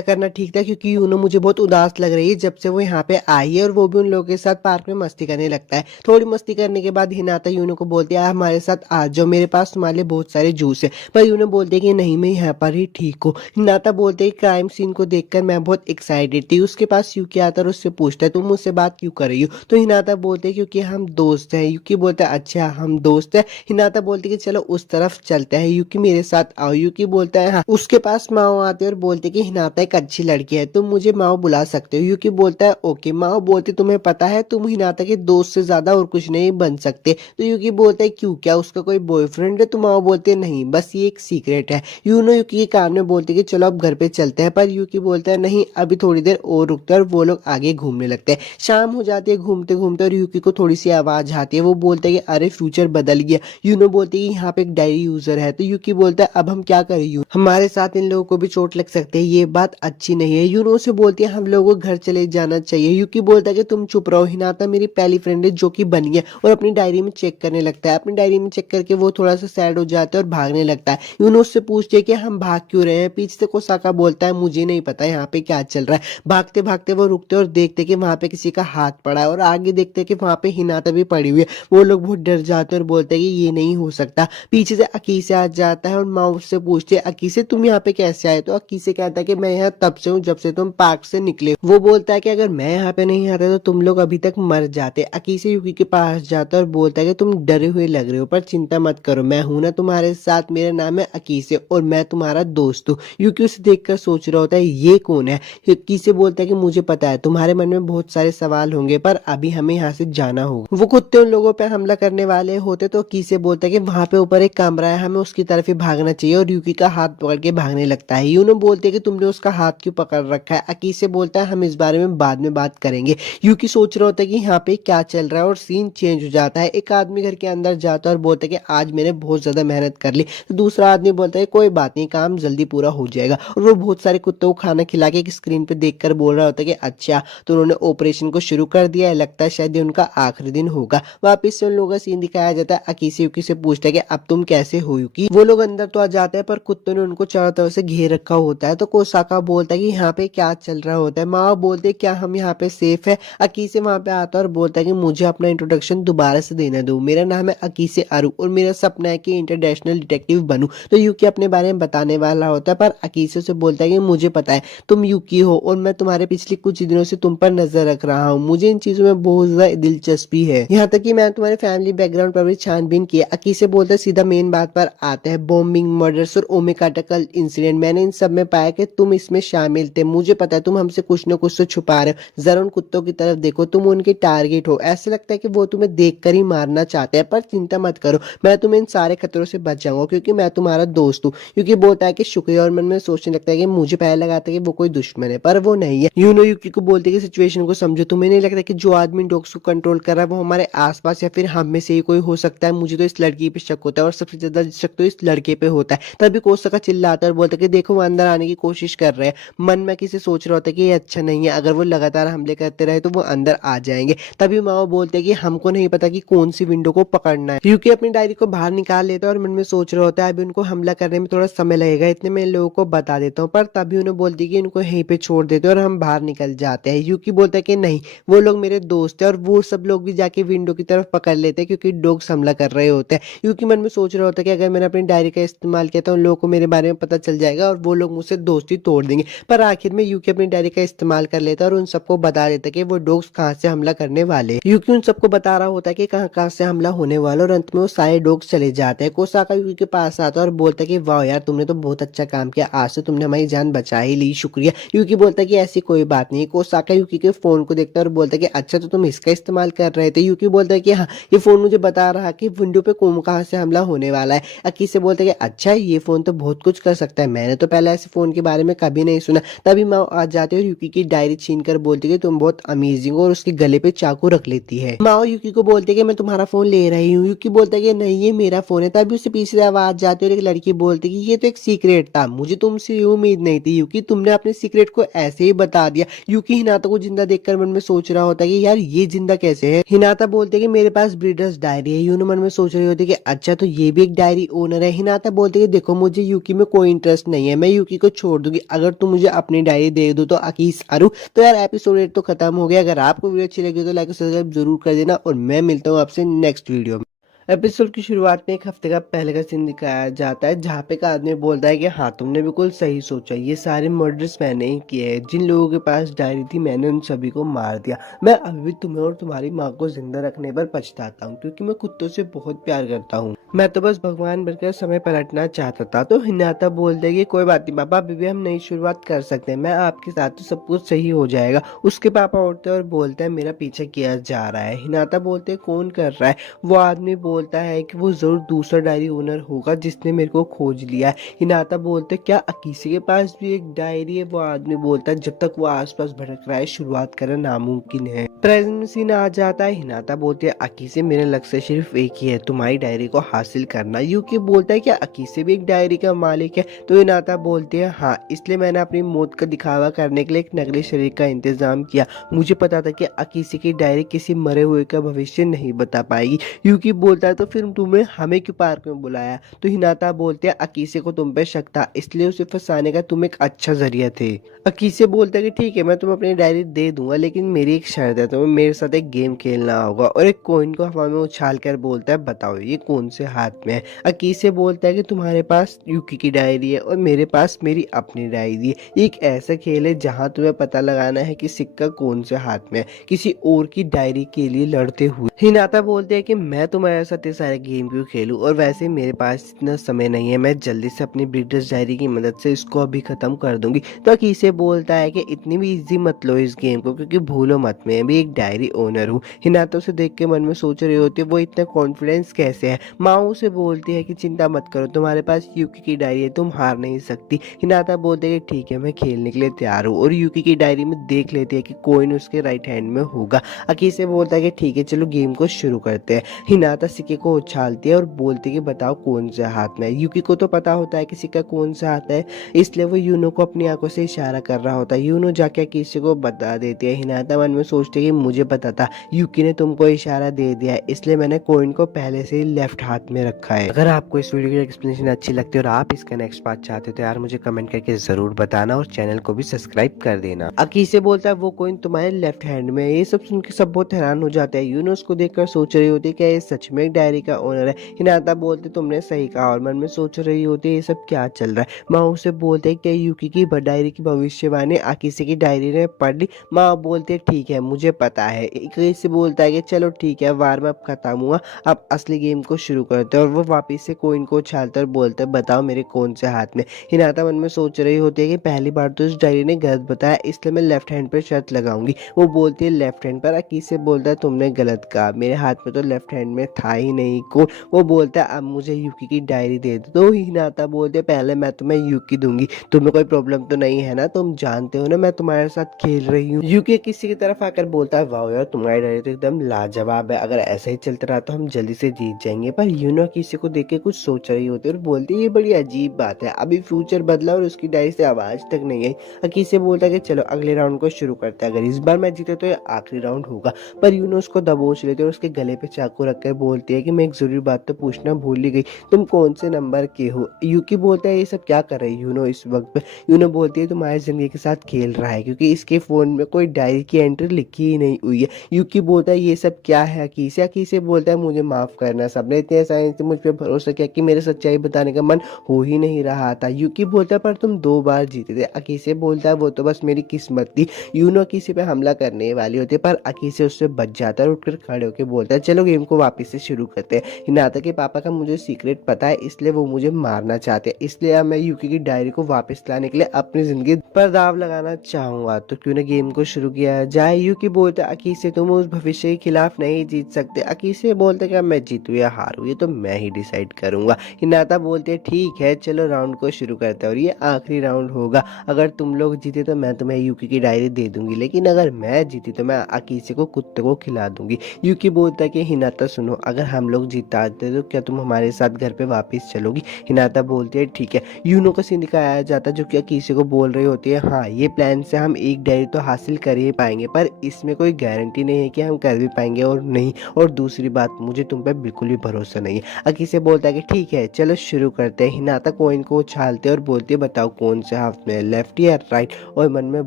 करना ठीक था क्योंकि यूनो मुझे बहुत उदास लग रही है जब से वो यहाँ पे आई है और वो भी उन लोगों के साथ पार्क में मस्ती करने लगता है। थोड़ी मस्ती करने के बाद हिनाता यूनो को बोलती है हमारे साथ आ जाओ, मेरे पास तुम्हारे लिए बहुत सारे जूस है। पर यूनो बोलते कि नहीं मैं यहाँ पर ही ठीक हूँ। हिनाता बोलते हैं क्राइम सीन को देखकर मैं बहुत एक्साइटेड थी। उसके पास यूकी आता है और उससे पूछता है तुम मुझसे बात क्यों कर रही हो। तो हिनाता बोलते हैं क्योंकि हम दोस्त हैं। यूकी बोलता है अच्छा हम दोस्त हैं। हिनाता बोलती है कि चलो उस तरफ चलते हैं, यूकी मेरे साथ आओ। यूकी बोलता है हाँ। उसके पास माओ आते हैं और बोलते कि हिनाता एक अच्छी लड़की है, तुम मुझे माओ बुला सकते हो। यूकी बोलता है ओके। माओ बोलती तुम्हें पता है तुम हिनाता के दोस्त से ज्यादा और कुछ नहीं बन सकते। तो यूकी बोलता है क्यों, क्या उसका कोई बॉयफ्रेंड है। तो माओ बोलते है नहीं बस ये एक सीक्रेट है। यूनो यूकी के कान में बोलते कि चलो अब घर पे चलते हैं, पर यूकी बोलता है नहीं अभी थोड़ी देर और रुकते हैं और वो लोग आगे घूमने लगते हैं। शाम हो जाती है घूमते घूमते और यूकी को थोड़ी सी आवाज आती है। वो बोलते हैं कि अरे फ्यूचर बदल गया। यूनो बोलते हैं कि यहाँ पे एक डायरी यूजर है। तो यूकी बोलता है अब हम क्या करें यूनो, हमारे साथ इन लोगों को भी चोट लग सकती है, ये बात अच्छी नहीं है। यूनो से बोलती है हम लोगों को घर चले जाना चाहिए। यूकी बोलता है कि तुम चुप रहो, हिनाता मेरी पहली फ्रेंड है जो कि बनी है। और अपनी डायरी में चेक करने लगता है। अपनी डायरी में चेक करके वो थोड़ा सा सैड हो जाता है और भागने लगता है। यूनो उससे पूछते है कि हम भाग क्यों रहे हैं। पीछे से कोसाका बोलता है मुझे नहीं पता यहाँ पे क्या चल रहा है। भागते भागते वो रुकते और देखते कि वहां पे किसी का हाथ पड़ा है और आगे देखते कि वहां पे हिनाता भी पड़ी हुई है। वो लोग बहुत डर जाते हैं और बोलते हैं कि ये नहीं हो सकता। पीछे से अकीसे आ जाता है और माँ उससे पूछती है अकीसे तुम यहाँ पे कैसे आए। तो अकीसे कहता है कि मैं यहाँ तब से हूँ जब से तुम पार्क से निकले। वो बोलता है कि अगर मैं यहाँ पे नहीं आता तो तुम लोग अभी तक मर जाते। अकीसे यूकी के पास जाता है और बोलता है कि तुम डरे हुए लग रहे हो पर चिंता मत करो, मैं हूं ना तुम्हारे साथ, मेरा नाम है अकीसे और मैं तुम्हारा दोस्त हूँ। यूकी उसे देखकर सोच रहा होता है ये कौन है। अकीसे बोलता है कि मुझे पता है तुम्हारे मन में बहुत सारे सवाल होंगे पर अभी हमें यहाँ से जाना होगा। वो कुत्ते उन लोगों पे हमला करने वाले होते तो अकीसे बोलता है कि वहां पे ऊपर एक कमरा है, हमें उसकी तरफ ही भागना चाहिए और यूकी का हाथ पकड़ के भागने लगता है। यूनो बोलते है कि तुमने उसका हाथ क्यों पकड़ रखा है। अकीसे बोलता है हम इस बारे में बाद में बात करेंगे। यूकी सोच रहा होता है कि यहाँ पे क्या चल रहा है और सीन चेंज हो जाता है। एक आदमी घर के अंदर जाता है और बोलता है कि आज मैंने बहुत ज्यादा मेहनत कर ली। तो दूसरा आदमी बोलता है कोई बात नहीं काम जल्दी पूरा हो जाएगा। और वो बहुत सारे कुत्तों को खाना खिला के एक स्क्रीन पे देखकर बोल रहा होता है कि अच्छा तो उन्होंने ऑपरेशन को शुरू कर दिया है, लगता है शायद ये उनका आखिरी दिन होगा। वापिस से उन लोगों का सीन दिखाया जाता है। अकीसे यूकी से पूछता है कि अब तुम कैसे हो यूकी। वो लोग अंदर तो आ जाते हैं पर कुत्तों ने उनको चारों तरफ से घेर रखा होता है। तो कोसाका बोलता है कि यहाँ पे क्या चल रहा होता है। माँ बोलते क्या हम यहाँ पे सेफ है। अकीसे वहां पे आता है और बोलता है कि मुझे अपना इंट्रोडक्शन दोबारा से देना दो, मेरा नाम है अकीसे अरु और मेरा सपना है कि इंटरनेशनल डिटेक्टिव बनूं। तो यूकी अपने बारे में बताने वाला होता है पर अकीसे से बोलता है कि मुझे पता है तुम यूकी हो और मैं तुम्हारे पिछले कुछ दिनों से तुम पर नजर रख रहा हूँ, मुझे इन चीजों में बहुत ज्यादा दिलचस्पी है, यहाँ तक कि मैंने तुम्हारे फैमिली बैकग्राउंड पर भी छानबीन की है। अकीसे बोलता है सीधा मेन बात पर आते हैं, बॉम्बिंग, मर्डर्स और ओमेकाटकल इंसिडेंट। मैंने इन सब में पाया कि तुम इसमें शामिल थे। मुझे पता है तुम हमसे कुछ न कुछ तो छुपा रहे हो। जरा उन कुत्तों की तरफ देखो, तुम उनके टारगेट हो। ऐसा लगता है कि वो तुम्हें देखकर ही मारना चाहते हैं पर चिंता मत करो, मैं तुम्हें इन सारे खतरों से बच जाऊंगा क्योंकि मैं तुम्हारा दोस्त हूँ। क्योंकि बोलता है कि शुक्रिया और मन में सोचने लगता है कि मुझे पहले लगा था कि वो कोई दुश्मन है पर वो नहीं है। यूनो यूकी को बोलती है कि सिचुएशन को समझो, तुम्हें नहीं लगता कि जो आदमी डॉग्स को कंट्रोल कर रहा है वो हमारे आसपास या फिर हम में से ही कोई हो सकता है? मुझे तो इस लड़की पे शक होता है और सबसे ज्यादा शक तो इस लड़के पे होता है। तभी कोसका चिल्लाता है और बोलता है कि देखो वो अंदर आने की कोशिश कर रहे हैं। मन में किसी सोच रहा होता है कि ये अच्छा नहीं है, अगर वो लगातार हमले करते रहे तो वो अंदर आ जाएंगे। तभी माओ बोलते हैं कि हमको नहीं पता कि कौन सी विंडो को पकड़ना है। यूकी अपनी डायरी को बाहर निकाल लेता है और मन में सोच रहा होता है अभी उनको हमला करने में थोड़ा समय लगेगा, इतने मैं इन लोगों को बता देता हूँ। पर तभी उन्हें बोलती है कि इनको यहीं पे छोड़ देते हैं और हम बाहर निकल जाते हैं। यूकी बोलता है कि नहीं, वो लोग मेरे दोस्त हैं और वो सब लोग भी जाके विंडो की तरफ पकड़ लेते हैं क्योंकि डॉग्स हमला कर रहे होते हैं। यूकी मन में सोच रहा होता है कि अगर मैंने अपनी डायरी का इस्तेमाल किया तो उन लोगों को मेरे बारे में पता चल जाएगा और वो लोग मुझसे दोस्ती तोड़ देंगे। पर आखिर में यूकी अपनी डायरी का इस्तेमाल कर लेता है और उन सबको बता देता है कि वो डॉग्स कहाँ से हमला करने वाले। यूकी उन सबको बता रहा होता है कि कहाँ कहाँ से हमला होने वाला और अंत में वो सारे डॉग्स चले जाते हैं। कोसाका यूकी के पास आता है और बोलता है कि वाह यार, तुमने तो बहुत अच्छा काम किया, आज से तुमने हमारी जान बचा ही ली, शुक्रिया। यूकी बोलता है कि ऐसी कोई बात नहीं। कोसाका यूकी के फोन को देखता है और बोलता है कि अच्छा तो तुम इसका इस्तेमाल कर रहे थे। यूकी बोलता है कि हाँ, ये फोन मुझे बता रहा कि विंडो पे कहाँ से हमला होने वाला है। अकी से बोलता है कि अच्छा, ये फोन तो बहुत कुछ कर सकता है, मैंने तो पहले ऐसे फोन के बारे में कभी नहीं सुना। तभी माँ आ जाती है और यूकी की डायरी छीन कर बोलती है कि तुम बहुत अमेजिंग हो और उसके गले पे चाकू रख लेती है। माँ यूकी को बोलते है कि मैं तुम्हारा फोन ले रही हूँ। यूकी बोलता है कि नहीं, ये मेरा फोन है। तभी उससे पीछे से आवाज जाती है और एक लड़की बोलती है कि ये तो एक सीक्रेट था, मुझे तुमसे ये उम्मीद नहीं थी यूकी, तुमने अपने सीक्रेट को ऐसे ही बता दिया। यूकी हिनाता को जिंदा देखकर मन में सोच रहा होता है कि यार ये जिंदा कैसे है। हिनाता बोलते है कि मेरे पास ब्रीडर्स डायरी है। यूनो मन में सोच रही होती है कि अच्छा, तो ये भी एक डायरी ओनर है। हिनाता बोलते है कि देखो, मुझे यूकी में कोई इंटरेस्ट नहीं है, मैं यूकी को छोड़ दूंगी अगर तुम मुझे अपनी डायरी दे दो तो। अकीस अरु, तो यार एपिसोड 8 तो खत्म हो गया। अगर आपको वीडियो अच्छी लगी तो लाइक और सब्सक्राइब जरूर कर देना और मैं मिलता हूँ आपसे नेक्स्ट वीडियो में। एपिसोड की शुरुआत में एक हफ्ते का पहले का सीन दिखाया जाता है जहाँ पे एक आदमी बोलता है कि हाँ, तुमने बिल्कुल सही सोचा, ये सारे मर्डर्स मैंने ही किए हैं। जिन लोगों के पास डायरी थी मैंने उन सभी को मार दिया। मैं अभी भी तुम्हें और तुम्हारी माँ को जिंदा रखने पर पछताता हूँ क्योंकि मैं कुत्तों से बहुत प्यार करता हूँ। मैं तो बस भगवान बनकर समय पलटना चाहता था। तो हिनाता बोलते कि कोई बात नहीं पापा, अभी भी हम नई शुरुआत कर सकते हैं, मैं आपके साथ, तो सब कुछ सही हो जाएगा। उसके पापा उठते और बोलते हैं मेरा पीछा किया जा रहा है। हिनाता बोलते कौन कर रहा है? वो आदमी बोलता है कि वो जरूर दूसरा डायरी ओनर होगा जिसने मेरे को खोज लिया है। हिनाता बोलते क्या अकीसे के पास भी एक डायरी है? वो आदमी बोलता है जब तक वो आसपास भटक रहा है शुरुआत करना नामुमकिन है। प्रेजेंट में सीन आ जाता है। हिनाता बोलती है अकीसे, मेरा लक्ष्य सिर्फ एक ही है, तुम्हारी डायरी को हासिल करना। यूकी बोलता है क्या अकीसे भी एक डायरी का मालिक है? तो हिनाता बोलती है हाँ, इसलिए मैंने अपनी मौत का दिखावा करने के लिए एक नकली शरीर का इंतजाम किया। मुझे पता था कि अकीसे की डायरी किसी मरे हुए का भविष्य नहीं बता पाएगी। यूकी बोलता है तो फिर तुम्हें हमें क्यों पार्क में बुलाया? तो हिनाता बोलते हैं अकीसे को तुम पे शक था, इसलिए उसे फंसाने का तुम एक अच्छा जरिया थे। अकीसे बोलता है कि ठीक है, मैं तुम्हें अपनी डायरी दे दूंगा, लेकिन मेरी एक शर्त है, तुम्हें मेरे साथ एक गेम खेलना होगा। और एक कॉइन को हवा में उछाल कर बोलता है बताओ ये कौन से हाथ में है? अकीसे बोलता है कि तुम्हारे पास यूकी की डायरी है और मेरे पास मेरी अपनी डायरी है। ये एक ऐसा खेल है जहाँ तुम्हें पता लगाना है कि सिक्का कौन से हाथ में है, किसी और की डायरी के लिए लड़ते हुए। हिनाता बोलते हैं कि मैं तुम्हारे साथ ये सारे गेम क्यों खेलूं, और वैसे ही मेरे पास इतना समय नहीं है, मैं जल्दी से अपनी ब्रीडर्स डायरी की मदद से इसको अभी खत्म कर दूंगी। तो अकीसे बोलता है कि इतनी भी इजी मत लो इस गेम को, क्योंकि भूलो मत मैं भी एक डायरी ओनर हूँ। हिनाता उसे देख के मन में सोच रही होती है वो इतना कॉन्फिडेंस कैसे है। माओ से बोलती है कि चिंता मत करो, तुम्हारे पास यूकी की डायरी है, तुम हार नहीं सकती। हिनाता बोलते है कि ठीक है, मैं खेलने के लिए तैयार हूँ, और यूकी की डायरी में देख लेती है कि कॉइन उसके राइट हैंड में होगा। अकीसे बोलता है कि ठीक है, चलो गेम को शुरू करते हैं। हिनाता सिक्के को उछालती है और बोलती है कि बताओ कौन से हाथ में है। यूकी को तो पता होता है कि सिक्का कौन सा हाथ है, इसलिए वो यूनो को अपनी आंखों से इशारा कर रहा होता है। यूनो जाके किसी को बता देती है। हिनाता मन में सोचती है कि मुझे पता था यूकी ने तुमको इशारा दे दिया है, इसलिए मैंने कॉइन को पहले से ही लेफ्ट हाथ में रखा है। अगर आपको इस वीडियो की एक्सप्लेनेशन अच्छी लगती है और आप इसका नेक्स्ट पार्ट चाहते हो तो यार मुझे कमेंट करके जरूर बताना और चैनल को भी सब्सक्राइब कर देना। अकीसे बोलता है वो कॉइन तुम्हारे लेफ्ट हैंड में है। ये सब सुन के सब बहुत हैरान हो जाते हैं। यूनो उसको देखकर सोच रही होती है क्या ये सच में एक डायरी का ओनर है। हिनाता बोलते तुमने सही कहा, और मन में सोच रही होती है ये सब क्या चल रहा है। माँ उसे बोलते हैं कि यूकी की डायरी की भविष्यवाणी अकीसे की डायरी ने पढ़ ली। माँ बोलते है ठीक है, मुझे पता है। अकीसे बोलता है कि चलो ठीक है, वार्म अप खत्म हुआ, अब असली गेम को शुरू कर करते हैं और वो वापस से कोइन को उछालते और बोलते हैं बताओ मेरे कौन से हाथ में। हिनाता मन में सोच रही होती है कि पहली बार तो इस डायरी ने गलत बताया, इसलिए मैं लेफ्ट हैंड पर शर्त लगाऊंगी। वो बोलती है लेफ्ट हैंड पर। अकीसे बोलता है तुमने गलत कहा, मेरे हाथ में तो लेफ्ट हैंड में था ही नहीं कोड। वो बोलता है अब मुझे यूकी की डायरी दे दो। तो हिनाता बोलते पहले मैं तुम्हें यूकी दूंगी, तुम्हें कोई प्रॉब्लम तो नहीं है ना, तुम जानते हो ना मैं तुम्हारे साथ खेल रही हूँ। यूकी किसी की तरफ आकर बोलता है वाह यार तुम्हारी डायरी तो एकदम लाजवाब है, अगर ऐसा ही चलता रहा तो हम जल्दी से जीत जाएंगे। पर यूनो किसी को देख के कुछ सोच रही होती है और बोलती है ये बड़ी अजीब बात है, अभी फ्यूचर बदला और उसकी डायरी से आवाज तक नहीं आई। अकीसे बोलता है कि चलो अगले राउंड को शुरू करते हैं, अगर इस बार मैं जीते तो ये आखिरी राउंड होगा। पर यूनो उसको दबोच लेती है और उसके गले पे चाकू रखकर बोलती है कि मैं एक जरूरी बात तो पूछना भूल ही गई, तुम कौन से नंबर के हो। यूकी बोलता है ये सब क्या कर रही यूनो इस वक्त पे। यूनो बोलती है तुम्हारी जिंदगी के साथ खेल रहा है क्योंकि इसके फोन में कोई डायरी की एंट्री लिखी ही नहीं हुई है। यूकी बोलता है ये सब क्या है अकीसे। अकीसे बोलता है मुझे माफ करना, सबने इतने आसानी से मुझ पर भरोसा किया कि मेरे सच्चाई बताने का मन हो ही नहीं रहा था। यूकी बोलता है पर तुम 2 बार जीते थे। अकीसे बोलता है वो तो बस मेरी किस्मत थी। यूनो अकीसे पे हमला करने वाली होती है पर अकीसे उससे बच जाता है और उठकर खड़े होकर बोलता है चलो गेम को वापस से शुरू करते हैं। हिनाता के पापा का मुझे सीक्रेट पता है इसलिए वो मुझे मारना चाहते हैं, इसलिए अब मैं यूकी की डायरी को वापस लाने के लिए अपनी जिंदगी पर दाव लगाना चाहूंगा, तो क्यों ना गेम को शुरू किया जाए। यूकी बोलता है अकीसे तुम उस भविष्य के खिलाफ नहीं जीत सकते। अकीसे बोलते कि मैं जीतू या हारू ये तो मैं ही डिसाइड करूंगा। हिनाता बोलते हैं ठीक है चलो राउंड को शुरू करते हैं और ये आखिरी राउंड होगा, अगर तुम लोग जीते तो मैं तुम्हें यूकी की डायरी दे दूंगी, लेकिन अगर मैं जीती तो मैं अकीसे को कुत्ते को खिला दूंगी। यूकी बोलता है कि हिनाता सुनो, अगर हम लोग जीताते तो क्या तुम हमारे साथ घर पे वापस चलोगी। हिनाता बोलती है ठीक है। यूनो का सीन दिखाया जाता है जो कि अकीसे को बोल रही होती है हाँ ये प्लान से हम एक डायरी तो हासिल कर ही पाएंगे पर इसमें कोई गारंटी नहीं है कि हम कर भी पाएंगे और नहीं, और दूसरी बात मुझे तुम पे बिल्कुल भी भरोसा नहीं है। अकीसे बोलता है कि ठीक है चलो शुरू करते हैं। हिनाता कोइन को उछालते और बोलती है बताओ कौन से हाथ में, लेफ्ट या राइट। और मन में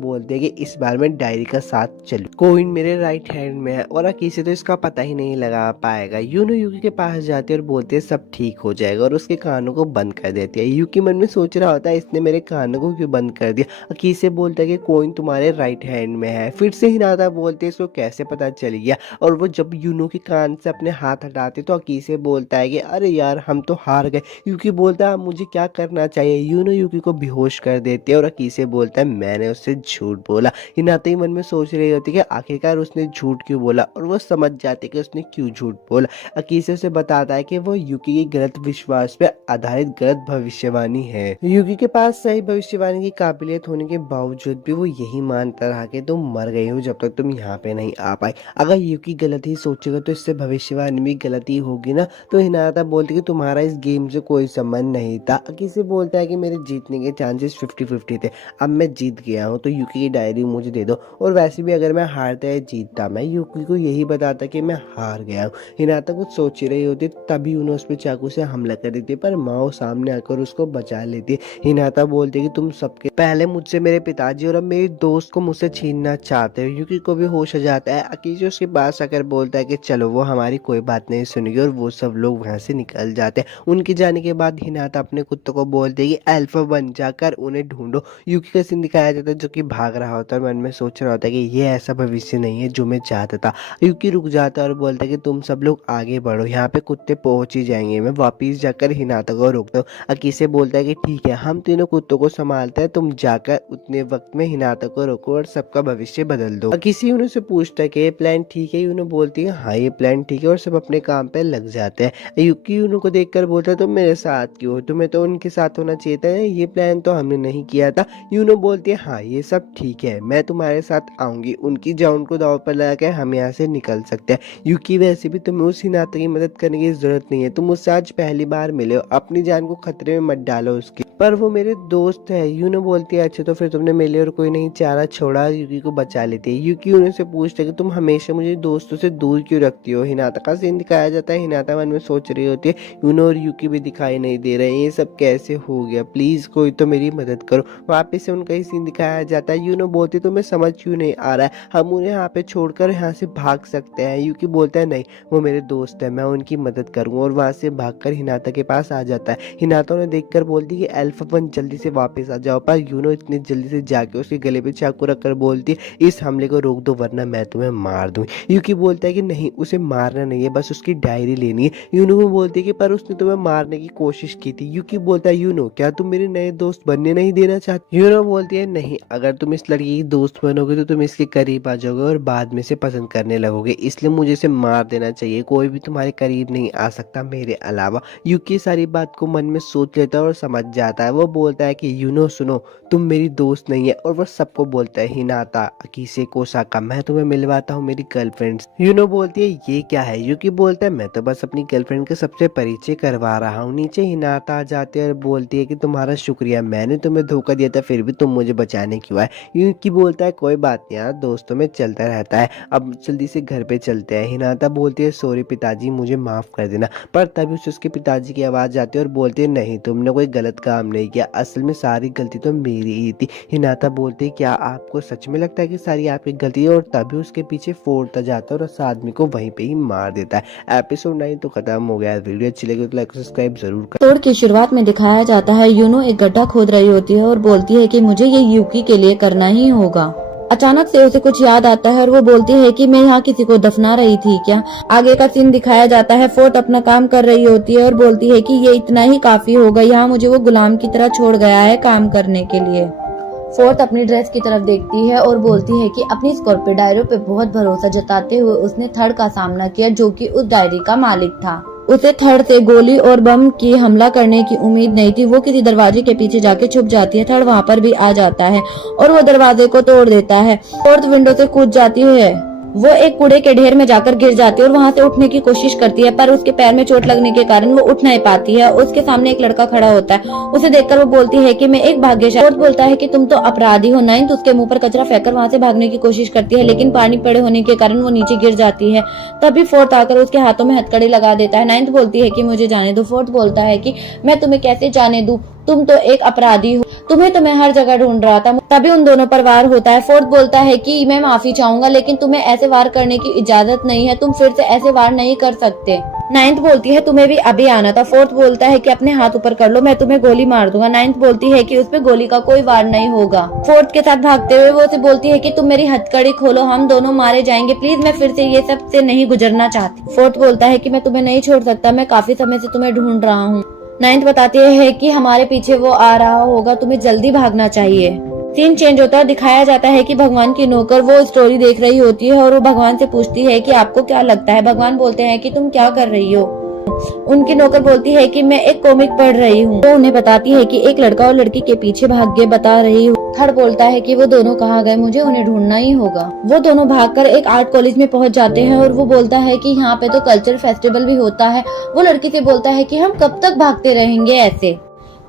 बोलते है कि इस बार मैं डायरी का साथ चलूं। कोइन मेरे राइट हैंड में है और अकीसे तो इसका पता ही नहीं लगा पाएगा। यूनो यूकी के पास जाती है और बोलते है सब ठीक हो जाएगा और उसके कानों को बंद कर देती है। यूकी मन में सोच रहा होता है इसने मेरे कानों को क्यों बंद कर दिया। अकीसे बोलता है कि कोइन तुम्हारे राइट हैंड में है। फिर से हिनाता बोलते इसको कैसे पता चल गया, और वो जब यूनो के कान से अपने हाथ हटाते तो अकीसे बोलता है कि अरे यार हम तो हार गए। यूकी बोलता है मुझे क्या करना चाहिए। यूनो यूकी को बेहोश कर देते और अकीसे बोलता है मैंने उससे झूठ बोला। हिनाता ही मन में सोच रही होती कि आखिरकार उसने झूठ क्यों बोला, और वो समझ जाते कि उसने क्यों झूठ बोला। अकीसे उसे बताता है कि वो यूकी के गलत विश्वास पे आधारित गलत भविष्यवाणी है। यूकी के पास सही भविष्यवाणी की काबिलियत होने के बावजूद भी वो यही मानता रहा कि तुम मर गई हो जब तक तुम यहाँ पे नहीं आ पाए। अगर यूकी गलत ही सोचेगा तो इससे भविष्यवाणी भी गलत ही होगी ना। तो हिनाता बोलती कि तुम्हारा इस गेम से कोई संबंध नहीं था। अकीसे बोलता है कि मेरे जीतने के चांसेस 50-50 थे, अब मैं जीत गया हूँ तो यूकी की डायरी मुझे दे दो, और वैसे भी अगर मैं हारता या जीतता मैं यूकी को यही बताता कि मैं हार गया हूँ। हिनाता कुछ सोच ही रही होती तभी उन्होंने उस पर चाकू से हमला कर देती पर माओ सामने आकर उसको बचा लेती। हिनाता बोलती कि तुम सबके पहले मुझसे मेरे पिताजी और अब मेरी दोस्त को मुझसे छीनना चाहते हो। यूकी को भी होश आ जाता है। अकीसे उसके पास आकर बोलता है कि चलो वो हमारी कोई बात नहीं सुनेगी, और वो सब लोग वहां से निकल जाते हैं। उनके जाने के बाद हिनाता अपने कुत्तों को बोलते है कि अल्फा बन जाकर उन्हें ढूंढो। यूकी का सीन दिखाया जाता है जो कि भाग रहा होता है, मन में सोच रहा होता है कि ये ऐसा भविष्य नहीं है जो मैं चाहता था। यूकी रुक जाता है और बोलता है कि तुम सब लोग आगे बढ़ो, यहाँ पे कुत्ते पहुंच ही जाएंगे। मैं वापिस जाकर हिनाता को रोकता हूँ। अकीसे बोलता है कि ठीक है हम तीनों कुत्तों को संभालते हैं, तुम जाकर उतने वक्त में हिनाता को रोको और सबका भविष्य बदल दो। अकीसे उन्हें पूछता है कि ये प्लान ठीक है। यूनो बोलती है हाँ ये प्लान ठीक है, और सब अपने काम पे लग जाते हैं। यूकी यूनो को देखकर बोलता है तुम मेरे साथ क्यों हो, तुम्हें तो उनके साथ होना चाहिए था, ये प्लान तो हमने नहीं किया था। यूनो बोलती है हाँ ये सब ठीक है, मैं तुम्हारे साथ आऊंगी, उनकी जान को दांव पर लगा के हम यहाँ से निकल सकते हैं। यूकी वैसे भी तुम्हें उस हिनाता की मदद करने की जरूरत नहीं है, तुम उससे आज पहली बार मिले हो, अपनी जान को खतरे में मत डालो उसकी, पर वो मेरे दोस्त है। यूनो बोलती है अच्छा तो फिर तुमने मेरे लिए और कोई नहीं चारा छोड़ा यूकी को बचा लेती है। यूकी उन्हें से पूछते कि तुम हमेशा मुझे दोस्तों से दूर क्यों रखती हो। हिनाता का सीन दिखाया जाता है। हिनाता मन में सोच रही होती है यूनो और यूकी भी दिखाई नहीं दे रहे, ये सब कैसे हो गया, प्लीज कोई तो मेरी मदद करो। वापस से उनका ही सीन दिखाया जाता है। यूनो बोलती तुम्हें समझ क्यों नहीं आ रहा है, हम उन्हें यहाँ पे छोड़कर यहाँ से भाग सकते हैं। यूकी बोलता है नहीं वो मेरे दोस्त है, मैं उनकी मदद करूंगा, और वहां से भागकर हिनाता के पास आ जाता है। हिनाता उन्हें देखकर बोलती कि अल्फा वन जल्दी से वापस आ जाओ, पर यूनो इतनी जल्दी से जाके उसके गले पे चाकू रखकर बोलती है इस हमले को रोक दो वरना मैं तुम्हें मार दूं। यूकी बोलता है कि नहीं उसे मारना नहीं है, बस उसकी डायरी लेनी है। यूनो वो बोलती है कि पर उसने तुम्हें मारने की कोशिश की थी। यूकी बोलता है यूनो क्या तुम मेरे नए दोस्त बनने नहीं देना चाहती? यूनो बोलती है नहीं, अगर तुम इस लड़की की दोस्त बनोगे तो तुम इसके करीब आ जाओगे और बाद में से पसंद करने लगोगे, इसलिए मुझे इसे मार देना चाहिए, कोई भी तुम्हारे करीब नहीं आ सकता मेरे अलावा। यूकी सारी बात को मन में सोच लेता है और समझ जाता है। वो बोलता है कि यूनो सुनो, तुम मेरी दोस्त नहीं है। और वो सबको बोलता है हिनाता, अकीसे, कोसाका, मैं तुम्हें मिलवाता हूँ मेरी गर्लफ्रेंड। यूनो बोलती है ये क्या है? यूकी बोलता है मैं तो बस अपनी गर्लफ्रेंड के सबसे परिचय करवा रहा हूँ। नीचे हिनाता आ जाती है और बोलती है कि तुम्हारा शुक्रिया, मैंने तुम्हें धोखा दिया था फिर भी तुम मुझे बचाने क्यों आए? यूकी बोलता है कोई बात नहीं यार, दोस्तों में चलता रहता है, अब जल्दी से घर पे चलते हैं। हिनाता बोलती है सॉरी पिताजी, मुझे माफ कर देना। पर तभी उसके पिताजी की आवाज आती है और बोलते हैं नहीं, तुमने कोई गलत काम नहीं किया, असल में सारी गलती तो मेरी ही थी। हिनाता बोलते है क्या आपको सच में लगता है कि सारी आपकी गलती है? और तभी उसके पीछे फोड़ता जाता है और उस आदमी को वहीं पे ही मार देता है। एपिसोड 9 तो खत्म हो गया। वीडियो अच्छी लगी तो लाइक सब्सक्राइब जरूर कर। एपिसोड की शुरुआत में दिखाया जाता है यूनो एक गड्ढा खोद रही होती है और बोलती है कि मुझे ये यूकी के लिए करना ही होगा। अचानक से उसे कुछ याद आता है और वो बोलती है कि मैं यहाँ किसी को दफना रही थी क्या। आगे का सीन दिखाया जाता है, फोर्थ अपना काम कर रही होती है और बोलती है कि ये इतना ही काफी होगा, यहाँ मुझे वो गुलाम की तरह छोड़ गया है काम करने के लिए। फोर्थ अपनी ड्रेस की तरफ देखती है और बोलती है कि अपनी स्कॉर्पियो डायरी पे बहुत भरोसा जताते हुए उसने थर्ड का सामना किया जो कि उस डायरी का मालिक था। उसे थर्ड से गोली और बम की हमला करने की उम्मीद नहीं थी। वो किसी दरवाजे के पीछे जाके छुप जाती है। थर्ड वहाँ पर भी आ जाता है और वो दरवाजे को तोड़ देता है। फोर्थ विंडो से कूद जाती है। वो एक कूड़े के ढेर में जाकर गिर जाती है और वहाँ से उठने की कोशिश करती है, पर उसके पैर में चोट लगने के कारण वो उठ नहीं पाती है। उसके सामने एक लड़का खड़ा होता है, उसे देखकर वो बोलती है कि मैं एक भाग्यशाली। फोर्थ बोलता है कि तुम तो अपराधी हो। नाइन्थ उसके मुंह पर कचरा फेंककर वहाँ से भागने की कोशिश करती है, लेकिन पानी पड़े होने के कारण वो नीचे गिर जाती है। तभी फोर्थ आकर उसके हाथों में हथकड़ी लगा देता है। नाइन्थ बोलती है कि मुझे जाने दो। फोर्थ बोलता है कि मैं तुम्हें कैसे जाने दूं, तुम तो एक अपराधी हो, तुम्हें तो मैं हर जगह ढूंढ रहा था। तभी उन दोनों पर वार होता है। फोर्थ बोलता है कि मैं माफी चाहूंगा, लेकिन तुम्हें ऐसे वार करने की इजाजत नहीं है, तुम फिर से ऐसे वार नहीं कर सकते। नाइन्थ बोलती है तुम्हें भी अभी आना था। फोर्थ बोलता है कि अपने हाथ ऊपर कर लो, मैं तुम्हें गोली मार दूंगा। नाइन्थ बोलती है कि उस पे गोली का कोई वार नहीं होगा। फोर्थ के साथ भागते हुए वो उसे बोलती है कि तुम मेरी हथकड़ी खोलो, हम दोनों मारे जाएंगे, प्लीज मैं फिर से ये सब से नहीं गुजरना चाहती। फोर्थ बोलता है कि मैं तुम्हें नहीं छोड़ सकता, मैं काफी समय से तुम्हें ढूंढ रहा हूँ। नाइन्थ बताती है कि हमारे पीछे वो आ रहा होगा, तुम्हें जल्दी भागना चाहिए। सीन चेंज होता है, दिखाया जाता है कि भगवान की नौकर वो स्टोरी देख रही होती है और वो भगवान से पूछती है कि आपको क्या लगता है। भगवान बोलते हैं कि तुम क्या कर रही हो। उनकी नौकर बोलती है कि मैं एक कॉमिक पढ़ रही हूँ। वो उन्हें बताती है कि एक लड़का और लड़की के पीछे भाग के बता रही हूँ। थर्ड बोलता है कि वो दोनों कहाँ गए, मुझे उन्हें ढूंढना ही होगा। वो दोनों भागकर एक आर्ट कॉलेज में पहुंच जाते हैं और वो बोलता है कि यहाँ पे तो कल्चरल फेस्टिवल भी होता है। वो लड़की से बोलता है कि हम कब तक भागते रहेंगे ऐसे।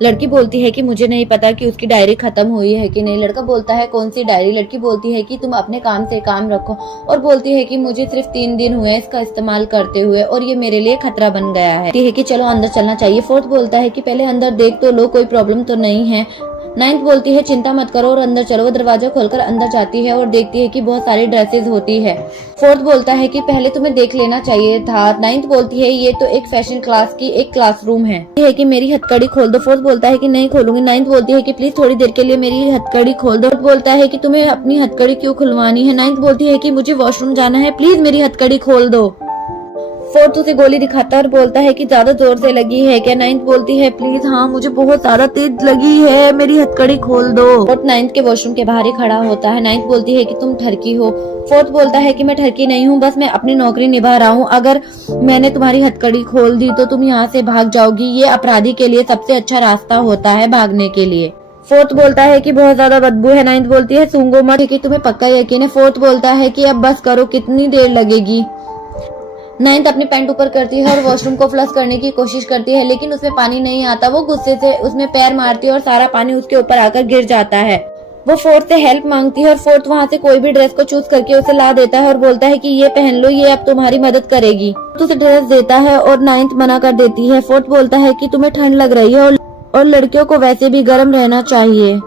लड़की बोलती है कि मुझे नहीं पता कि उसकी डायरी खत्म हुई है कि नहीं। लड़का बोलता है कौन सी डायरी। लड़की बोलती है कि तुम अपने काम से काम रखो और बोलती है कि मुझे सिर्फ 3 दिन हुए इसका इस्तेमाल करते हुए और ये मेरे लिए खतरा बन गया है कि चलो अंदर चलना चाहिए। फोर्थ बोलता है कि पहले अंदर देख तो लो, कोई प्रॉब्लम तो नहीं है। नाइन्थ बोलती है चिंता मत करो और अंदर चलो। वो दरवाजा खोलकर अंदर जाती है और देखती है कि बहुत सारी ड्रेसेस होती है। फोर्थ बोलता है कि पहले तुम्हें देख लेना चाहिए था। नाइन्थ बोलती है ये तो एक फैशन क्लास की एक क्लासरूम है कि मेरी हथकड़ी खोल दो। फोर्थ बोलता है कि नहीं खोलूंगी। नाइन्थ बोलती है कि प्लीज थोड़ी देर के लिए मेरी हथकड़ी खोल दो। फोर्थ बोलता है कि तुम्हें अपनी हथकड़ी क्यों खुलवानी है। नाइन्थ बोलती है कि मुझे वॉशरूम जाना है, प्लीज मेरी हथकड़ी खोल दो। फोर्थ उसे गोली दिखाता है और बोलता है कि ज्यादा जोर से लगी है क्या। नाइन्थ बोलती है प्लीज हाँ मुझे बहुत ज्यादा तेज लगी है, मेरी हथकड़ी खोल दो। फोर्थ नाइन्थ के वॉशरूम के बाहर ही खड़ा होता है। नाइन्थ बोलती है कि तुम ठरकी हो। फोर्थ बोलता है कि मैं ठरकी नहीं हूँ, बस मैं अपनी नौकरी निभा रहा हूँ। अगर मैंने तुम्हारी हथकड़ी खोल दी तो तुम यहाँ से भाग जाओगी। ये अपराधी के लिए सबसे अच्छा रास्ता होता है भागने के लिए। फोर्थ बोलता है कि बहुत ज्यादा बदबू है। नाइन्थ बोलती है सूंघो मत, कि तुम्हें पक्का यकीन है। फोर्थ बोलता है कि अब बस करो, कितनी देर लगेगी। नाइन्थ अपनी पैंट ऊपर करती है और वॉशरूम को फ्लश करने की कोशिश करती है, लेकिन उसमें पानी नहीं आता। वो गुस्से से उसमें पैर मारती है और सारा पानी उसके ऊपर आकर गिर जाता है। वो फोर्थ से हेल्प मांगती है और फोर्थ वहाँ से कोई भी ड्रेस को चूज करके उसे ला देता है और बोलता है कि ये पहन लो, ये अब तुम्हारी मदद करेगी। तो उसे ड्रेस देता है और नाइन्थ मना कर देती है। फोर्थ बोलता है कि तुम्हें ठंड लग रही है और लड़कियों को वैसे भी गर्म रहना चाहिए।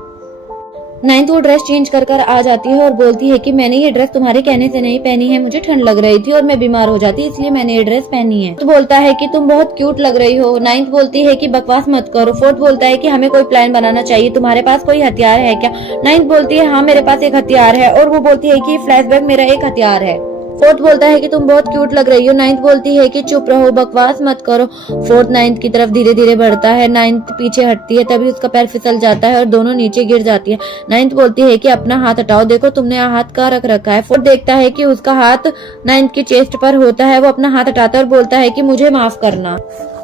नाइन्थ वो ड्रेस चेंज कर आ जाती है और बोलती है कि मैंने ये ड्रेस तुम्हारे कहने से नहीं पहनी है, मुझे ठंड लग रही थी और मैं बीमार हो जाती इसलिए मैंने ये ड्रेस पहनी है। तो बोलता है कि तुम बहुत क्यूट लग रही हो। नाइन्थ बोलती है कि बकवास मत करो। फोर्थ बोलता है कि हमें कोई प्लान बनाना चाहिए, तुम्हारे पास कोई हथियार है क्या। नाइन्थ बोलती है हाँ मेरे पास एक हथियार है और वो बोलती है कि फ्लैशबैक मेरा एक हथियार है। फोर्थ बोलता है कि तुम बहुत क्यूट लग रही हो। नाइन्थ बोलती है कि चुप रहो, बकवास मत करो। फोर्थ नाइन्थ की तरफ धीरे धीरे बढ़ता है। नाइन्थ पीछे हटती है, तभी उसका पैर फिसल जाता है और दोनों नीचे गिर जाती है। नाइन्थ बोलती है कि अपना हाथ हटाओ, देखो तुमने हाथ कहाँ रख रखा है। फोर्थ देखता है कि उसका हाथ नाइन्थ की चेस्ट पर होता है। वो अपना हाथ हटाता है और बोलता है कि मुझे माफ करना।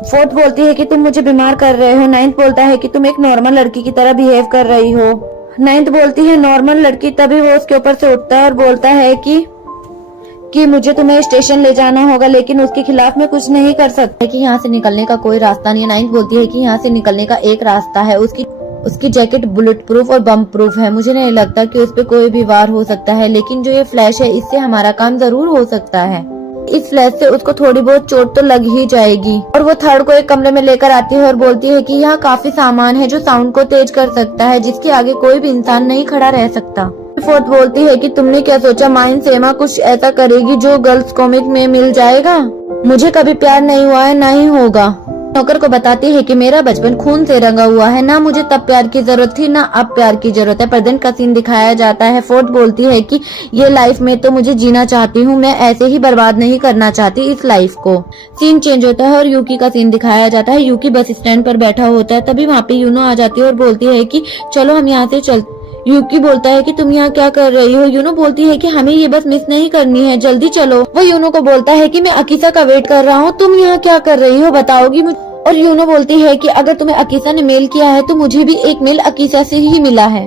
फोर्थ बोलती है कि तुम मुझे बीमार कर रहे हो। नाइन्थ बोलता है कि तुम एक नॉर्मल लड़की की तरह बिहेव कर रही हो। नाइन्थ बोलती है नॉर्मल लड़की, तभी वो उसके ऊपर से उठता है और बोलता है कि मुझे तुम्हें स्टेशन ले जाना होगा, लेकिन उसके खिलाफ मैं कुछ नहीं कर सकता कि यहाँ से निकलने का कोई रास्ता नहीं है। नाइन्थ बोलती है कि यहाँ से निकलने का एक रास्ता है, उसकी जैकेट बुलेट प्रूफ और बम प्रूफ है। मुझे नहीं लगता कि उस पे कोई भी वार हो सकता है, लेकिन जो ये फ्लैश है इससे हमारा काम जरूर हो सकता है। इस फ्लैश से उसको थोड़ी बहुत चोट तो लग ही जाएगी। और वो थर्ड को एक कमरे में लेकर आती है और बोलती है कि यहाँ काफी सामान है जो साउंड को तेज कर सकता है, जिसके आगे कोई भी इंसान नहीं खड़ा रह सकता। फोर्थ बोलती है कि तुमने क्या सोचा, माइन सेमा कुछ ऐसा करेगी जो गर्ल्स कॉमिक में मिल जाएगा? मुझे कभी प्यार नहीं हुआ है, ना ही होगा। नौकर को बताती है कि मेरा बचपन खून से रंगा हुआ है, ना मुझे तब प्यार की जरूरत थी, ना अब प्यार की जरूरत है। प्रेजेंट का सीन दिखाया जाता है। फोर्थ बोलती है कि ये लाइफ में तो मुझे जीना चाहती हूँ, मैं ऐसे ही बर्बाद नहीं करना चाहती इस लाइफ को। सीन चेंज होता है और यूकी का सीन दिखाया जाता है। यूकी बस स्टैंड पर बैठा होता है, तभी वहाँ पे यूनो आ जाती है और बोलती है कि चलो हम यहाँ से चल। यूकी बोलता है कि तुम यहाँ क्या कर रही हो? यूनो बोलती है कि हमें ये बस मिस नहीं करनी है, जल्दी चलो। वो यूनो को बोलता है कि मैं अकीसा का वेट कर रहा हूँ, तुम यहाँ क्या कर रही हो, बताओगी मुझे? और यूनो बोलती है कि अगर तुम्हें अकीसा ने मेल किया है तो मुझे भी एक मेल अकीसा से ही मिला है।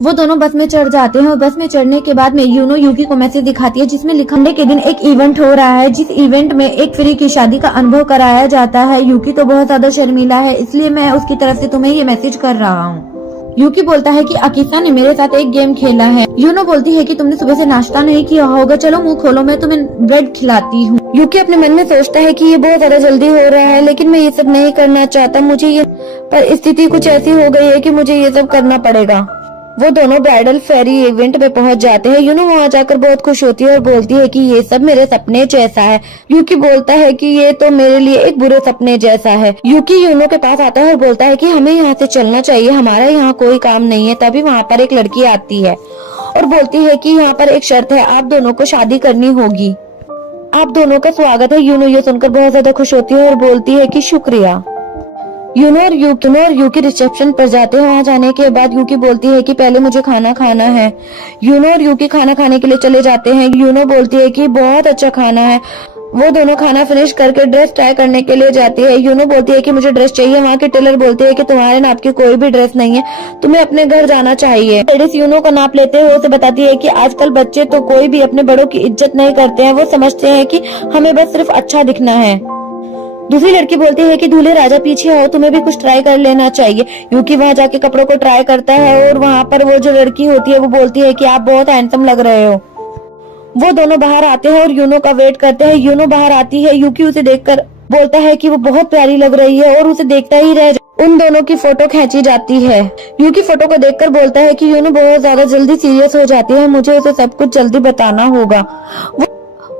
वो दोनों बस में चढ़ जाते हैं और बस में चढ़ने के बाद में यूनो यूकी को मैसेज दिखाती है जिसमें लिखा संडे के दिन एक इवेंट हो रहा है, जिस इवेंट में एक फ्री की शादी का अनुभव कराया जाता है। यूकी तो बहुत ज्यादा शर्मीला है, इसलिए मैं उसकी तरफ से तुम्हें ये मैसेज कर रहा हूँ। यूकी बोलता है कि अकीसा ने मेरे साथ एक गेम खेला है। यूनो बोलती है कि तुमने सुबह से नाश्ता नहीं किया होगा, चलो मुंह खोलो, मैं तुम्हें ब्रेड खिलाती हूँ। यूकी अपने मन में सोचता है कि ये बहुत ज्यादा जल्दी हो रहा है, लेकिन मैं ये सब नहीं करना चाहता, मुझे ये पर स्थिति कुछ ऐसी हो गई है कि मुझे ये सब करना पड़ेगा। वो दोनों ब्राइडल फेरी इवेंट में पहुंच जाते हैं। यूनो वहाँ जाकर बहुत खुश होती है और बोलती है कि ये सब मेरे सपने जैसा है। यूकी बोलता है कि ये तो मेरे लिए एक बुरे सपने जैसा है। यूकी यूनो के पास आता है और बोलता है कि हमें यहाँ से चलना चाहिए, हमारा यहाँ कोई काम नहीं है। तभी वहाँ पर एक लड़की आती है और बोलती है कि यहाँ पर एक शर्त है, आप दोनों को शादी करनी होगी, आप दोनों का स्वागत है। यूनो ये सुनकर बहुत ज्यादा खुश होती है और बोलती है कि शुक्रिया। यूनो और यूकी रिसेप्शन पर जाते हैं। वहाँ जाने के बाद यूकी बोलती है कि पहले मुझे खाना खाना है। यूनो और यूकी खाना खाने के लिए चले जाते हैं। यूनो बोलती है कि बहुत अच्छा खाना है। वो दोनों खाना फिनिश करके ड्रेस ट्राई करने के लिए जाती है। यूनो बोलती है कि मुझे ड्रेस चाहिए। वहाँ के टेलर बोलते हैं कि तुम्हारे नाप की कोई भी ड्रेस नहीं है, तुम्हें अपने घर जाना चाहिए। लेडीज यूनो का नाप लेते हुए उसे बताती है कि आजकल बच्चे तो कोई भी अपने बड़ों की इज्जत नहीं करते हैं, वो समझते हैं कि हमें बस सिर्फ अच्छा दिखना है। दूसरी लड़की बोलती है कि दूल्हे राजा पीछे आओ, तुम्हें भी कुछ ट्राई कर लेना चाहिए। यूकी वहाँ जाके कपड़ों को ट्राई करता है और वहाँ पर वो जो लड़की होती है वो बोलती है कि आप बहुत हैंडसम लग रहे हो। वो दोनों बाहर आते हैं और यूनो का वेट करते हैं। यूनो बाहर आती है, यूकी उसे देखकर बोलता है कि वो बहुत प्यारी लग रही है और उसे देखता ही रह उन दोनों की फोटो खींची जाती है। यूकी फोटो को देखकर बोलता है कि यूनो बहुत ज्यादा जल्दी सीरियस हो जाती है, मुझे उसे सब कुछ जल्दी बताना होगा।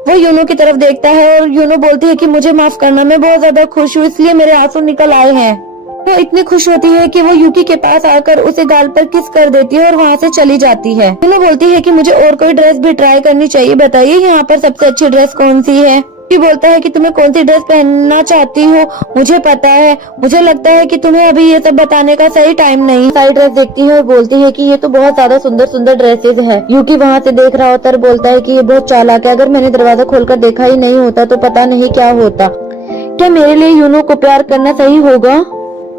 वो यूनो की तरफ देखता है और यूनो बोलती है कि मुझे माफ करना, मैं बहुत ज्यादा खुश हूँ इसलिए मेरे आंसू निकल आए हैं। वो इतनी खुश होती है कि वो यूकी के पास आकर उसे गाल पर किस कर देती है और वहाँ से चली जाती है। यूनो बोलती है कि मुझे और कोई ड्रेस भी ट्राई करनी चाहिए, बताइए यहाँ पर सबसे अच्छी ड्रेस कौन सी है। बोलता है कि तुम्हें कौन सी ड्रेस पहनना चाहती हो, मुझे पता है, मुझे लगता है कि तुम्हें अभी ये सब बताने का सही टाइम नहीं। सारी ड्रेस देखती है और बोलती है कि ये तो बहुत ज्यादा सुंदर सुंदर ड्रेसेस है। यूकी वहाँ से देख रहा होता है, बोलता है कि ये बहुत चालाक है, अगर मैंने दरवाजा खोलकर देखा ही नहीं होता तो पता नहीं क्या होता। क्या मेरे लिए यूनो को प्यार करना सही होगा?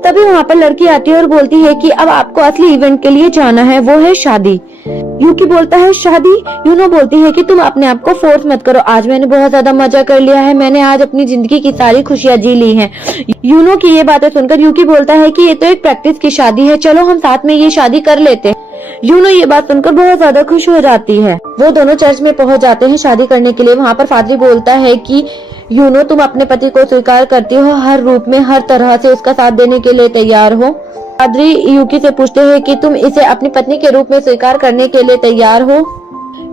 तभी वहाँ पर लड़की आती है और बोलती है कि अब आपको असली इवेंट के लिए जाना है, वो है शादी। यूकी बोलता है शादी? यूनो बोलती है कि तुम अपने आप को फोर्स मत करो, आज मैंने बहुत ज्यादा मजा कर लिया है, मैंने आज अपनी जिंदगी की सारी खुशियां जी ली हैं। यूनो की ये बातें सुनकर यूकी बोलता है कि ये तो एक प्रैक्टिस की शादी है, चलो हम साथ में ये शादी कर लेते हैं। यूनो ये बात सुनकर बहुत ज्यादा खुश हो जाती है। वो दोनों चर्च में पहुंच जाते हैं शादी करने के लिए। वहाँ पर फादरी बोलता है कि यूनो तुम अपने पति को स्वीकार करती हो, हर रूप में हर तरह से उसका साथ देने के लिए तैयार हो। पादरी यूकी से पूछते हैं कि तुम इसे अपनी पत्नी के रूप में स्वीकार करने के लिए तैयार हो।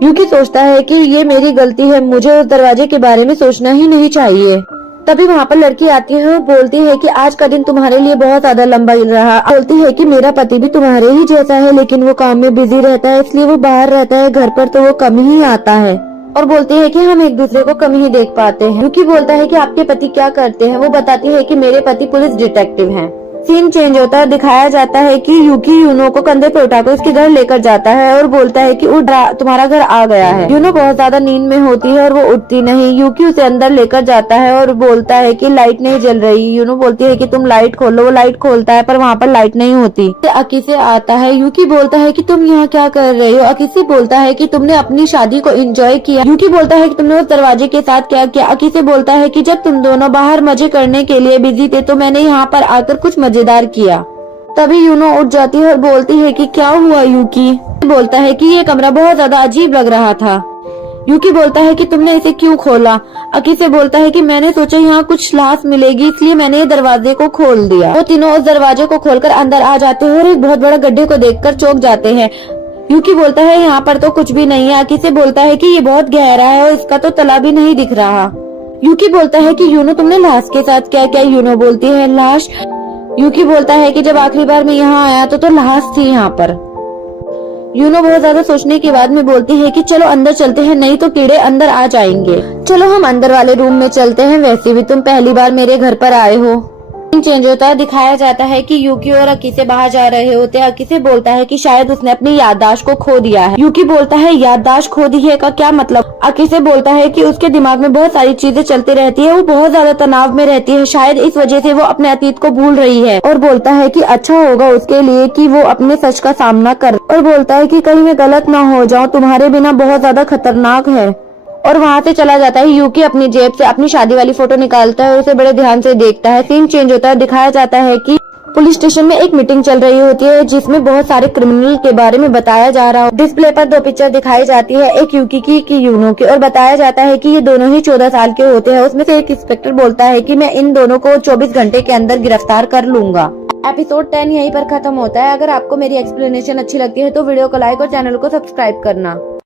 यूकी सोचता है कि ये मेरी गलती है, मुझे उस दरवाजे के बारे में सोचना ही नहीं चाहिए। तभी वहाँ पर लड़की आती है और बोलती है कि आज का दिन तुम्हारे लिए बहुत ज्यादा लंबा रहा। बोलती है कि मेरा पति भी तुम्हारे ही जैसा है, लेकिन वो काम में बिजी रहता है, इसलिए वो बाहर रहता है, घर पर तो वो कम ही आता है। और बोलती है कि हम एक दूसरे को कम ही देख पाते हैं। यूकी बोलता है कि आपके पति क्या करते हैं। वो बताती है कि मेरे पति पुलिस डिटेक्टिव हैं। सीन चेंज होता है, दिखाया जाता है कि यूकी यूनो को कंधे पे उठाकर उसके घर लेकर जाता है और बोलता है कि उठ, तुम्हारा घर आ गया है। यूनो बहुत ज्यादा नींद में होती है और वो उठती नहीं। यूकी उसे अंदर लेकर जाता है और बोलता है कि लाइट नहीं जल रही। यूनो बोलती है कि तुम लाइट खोलो। वो लाइट खोलता है पर वहाँ पर लाइट नहीं होती। अकीसे आता है। यूकी बोलता है कि तुम यहाँ क्या कर रहे हो। अकीसे बोलता है कि तुमने अपनी शादी को एंजॉय किया। यूकी बोलता है कि तुमने उस दरवाजे के साथ क्या किया। अकीसे बोलता है कि जब तुम दोनों बाहर मजे करने के लिए बिजी थे तो मैंने यहाँ पर आकर कुछ मजेदार किया। तभी यूनो उठ जाती है और बोलती है कि क्या हुआ यूकी। बोलता है कि ये कमरा बहुत ज्यादा अजीब लग रहा था। यूकी बोलता है कि तुमने इसे क्यों खोला। अकीसे बोलता है कि मैंने सोचा यहाँ कुछ लाश मिलेगी इसलिए मैंने ये दरवाजे को खोल दिया। वो तीनों उस दरवाजे को खोलकर अंदर आ जाते हैं और एक बहुत बड़ा गड्ढे को देखकर चौंक जाते हैं। यूकी बोलता है यहाँ पर तो कुछ भी नहीं है। अकीसे बोलता है कि ये बहुत गहरा है और इसका तो तला भी नहीं दिख रहा। यूकी बोलता है कि यूनो तुमने लाश के साथ क्या किया। यूनो बोलती है लाश। यूकी बोलता है कि जब आखिरी बार मैं यहाँ आया तो लाश थी यहाँ पर। यूनो बहुत ज्यादा सोचने के बाद में बोलती है कि चलो अंदर चलते हैं, नहीं तो कीड़े अंदर आ जाएंगे। चलो हम अंदर वाले रूम में चलते हैं, वैसे भी तुम पहली बार मेरे घर पर आए हो। चेंज होता है, दिखाया जाता है कि यूकी और अकीसे बाहर जा रहे होते हैं। अकीसे बोलता है कि शायद उसने अपनी याददाश्त को खो दिया है। यूकी बोलता है याददाश्त खो दी है का क्या मतलब। अकीसे बोलता है कि उसके दिमाग में बहुत सारी चीजें चलती रहती है, वो बहुत ज्यादा तनाव में रहती है, शायद इस वजह से वो अपने अतीत को भूल रही है। और बोलता है कि अच्छा होगा उसके लिए कि वो अपने सच का सामना कर। और बोलता है कि कहीं मैं गलत ना हो जाऊं, तुम्हारे बिना बहुत ज्यादा खतरनाक है। और वहाँ से चला जाता है। यूकी अपनी जेब से अपनी शादी वाली फोटो निकालता है और उसे बड़े ध्यान से देखता है। सीन चेंज होता है, दिखाया जाता है कि पुलिस स्टेशन में एक मीटिंग चल रही होती है जिसमें बहुत सारे क्रिमिनल के बारे में बताया जा रहा है। डिस्प्ले पर दो पिक्चर दिखाई जाती है, एक यूकी की, एक यूनो की, और बताया जाता है कि ये दोनों ही 14 साल के होते हैं। उसमें से एक इंस्पेक्टर बोलता है कि मैं इन दोनों को 24 घंटे के अंदर गिरफ्तार कर लूंगा। एपिसोड 10 यहीं पर खत्म होता है। अगर आपको मेरी एक्सप्लेनेशन अच्छी लगती है तो वीडियो को लाइक और चैनल को सब्सक्राइब करना।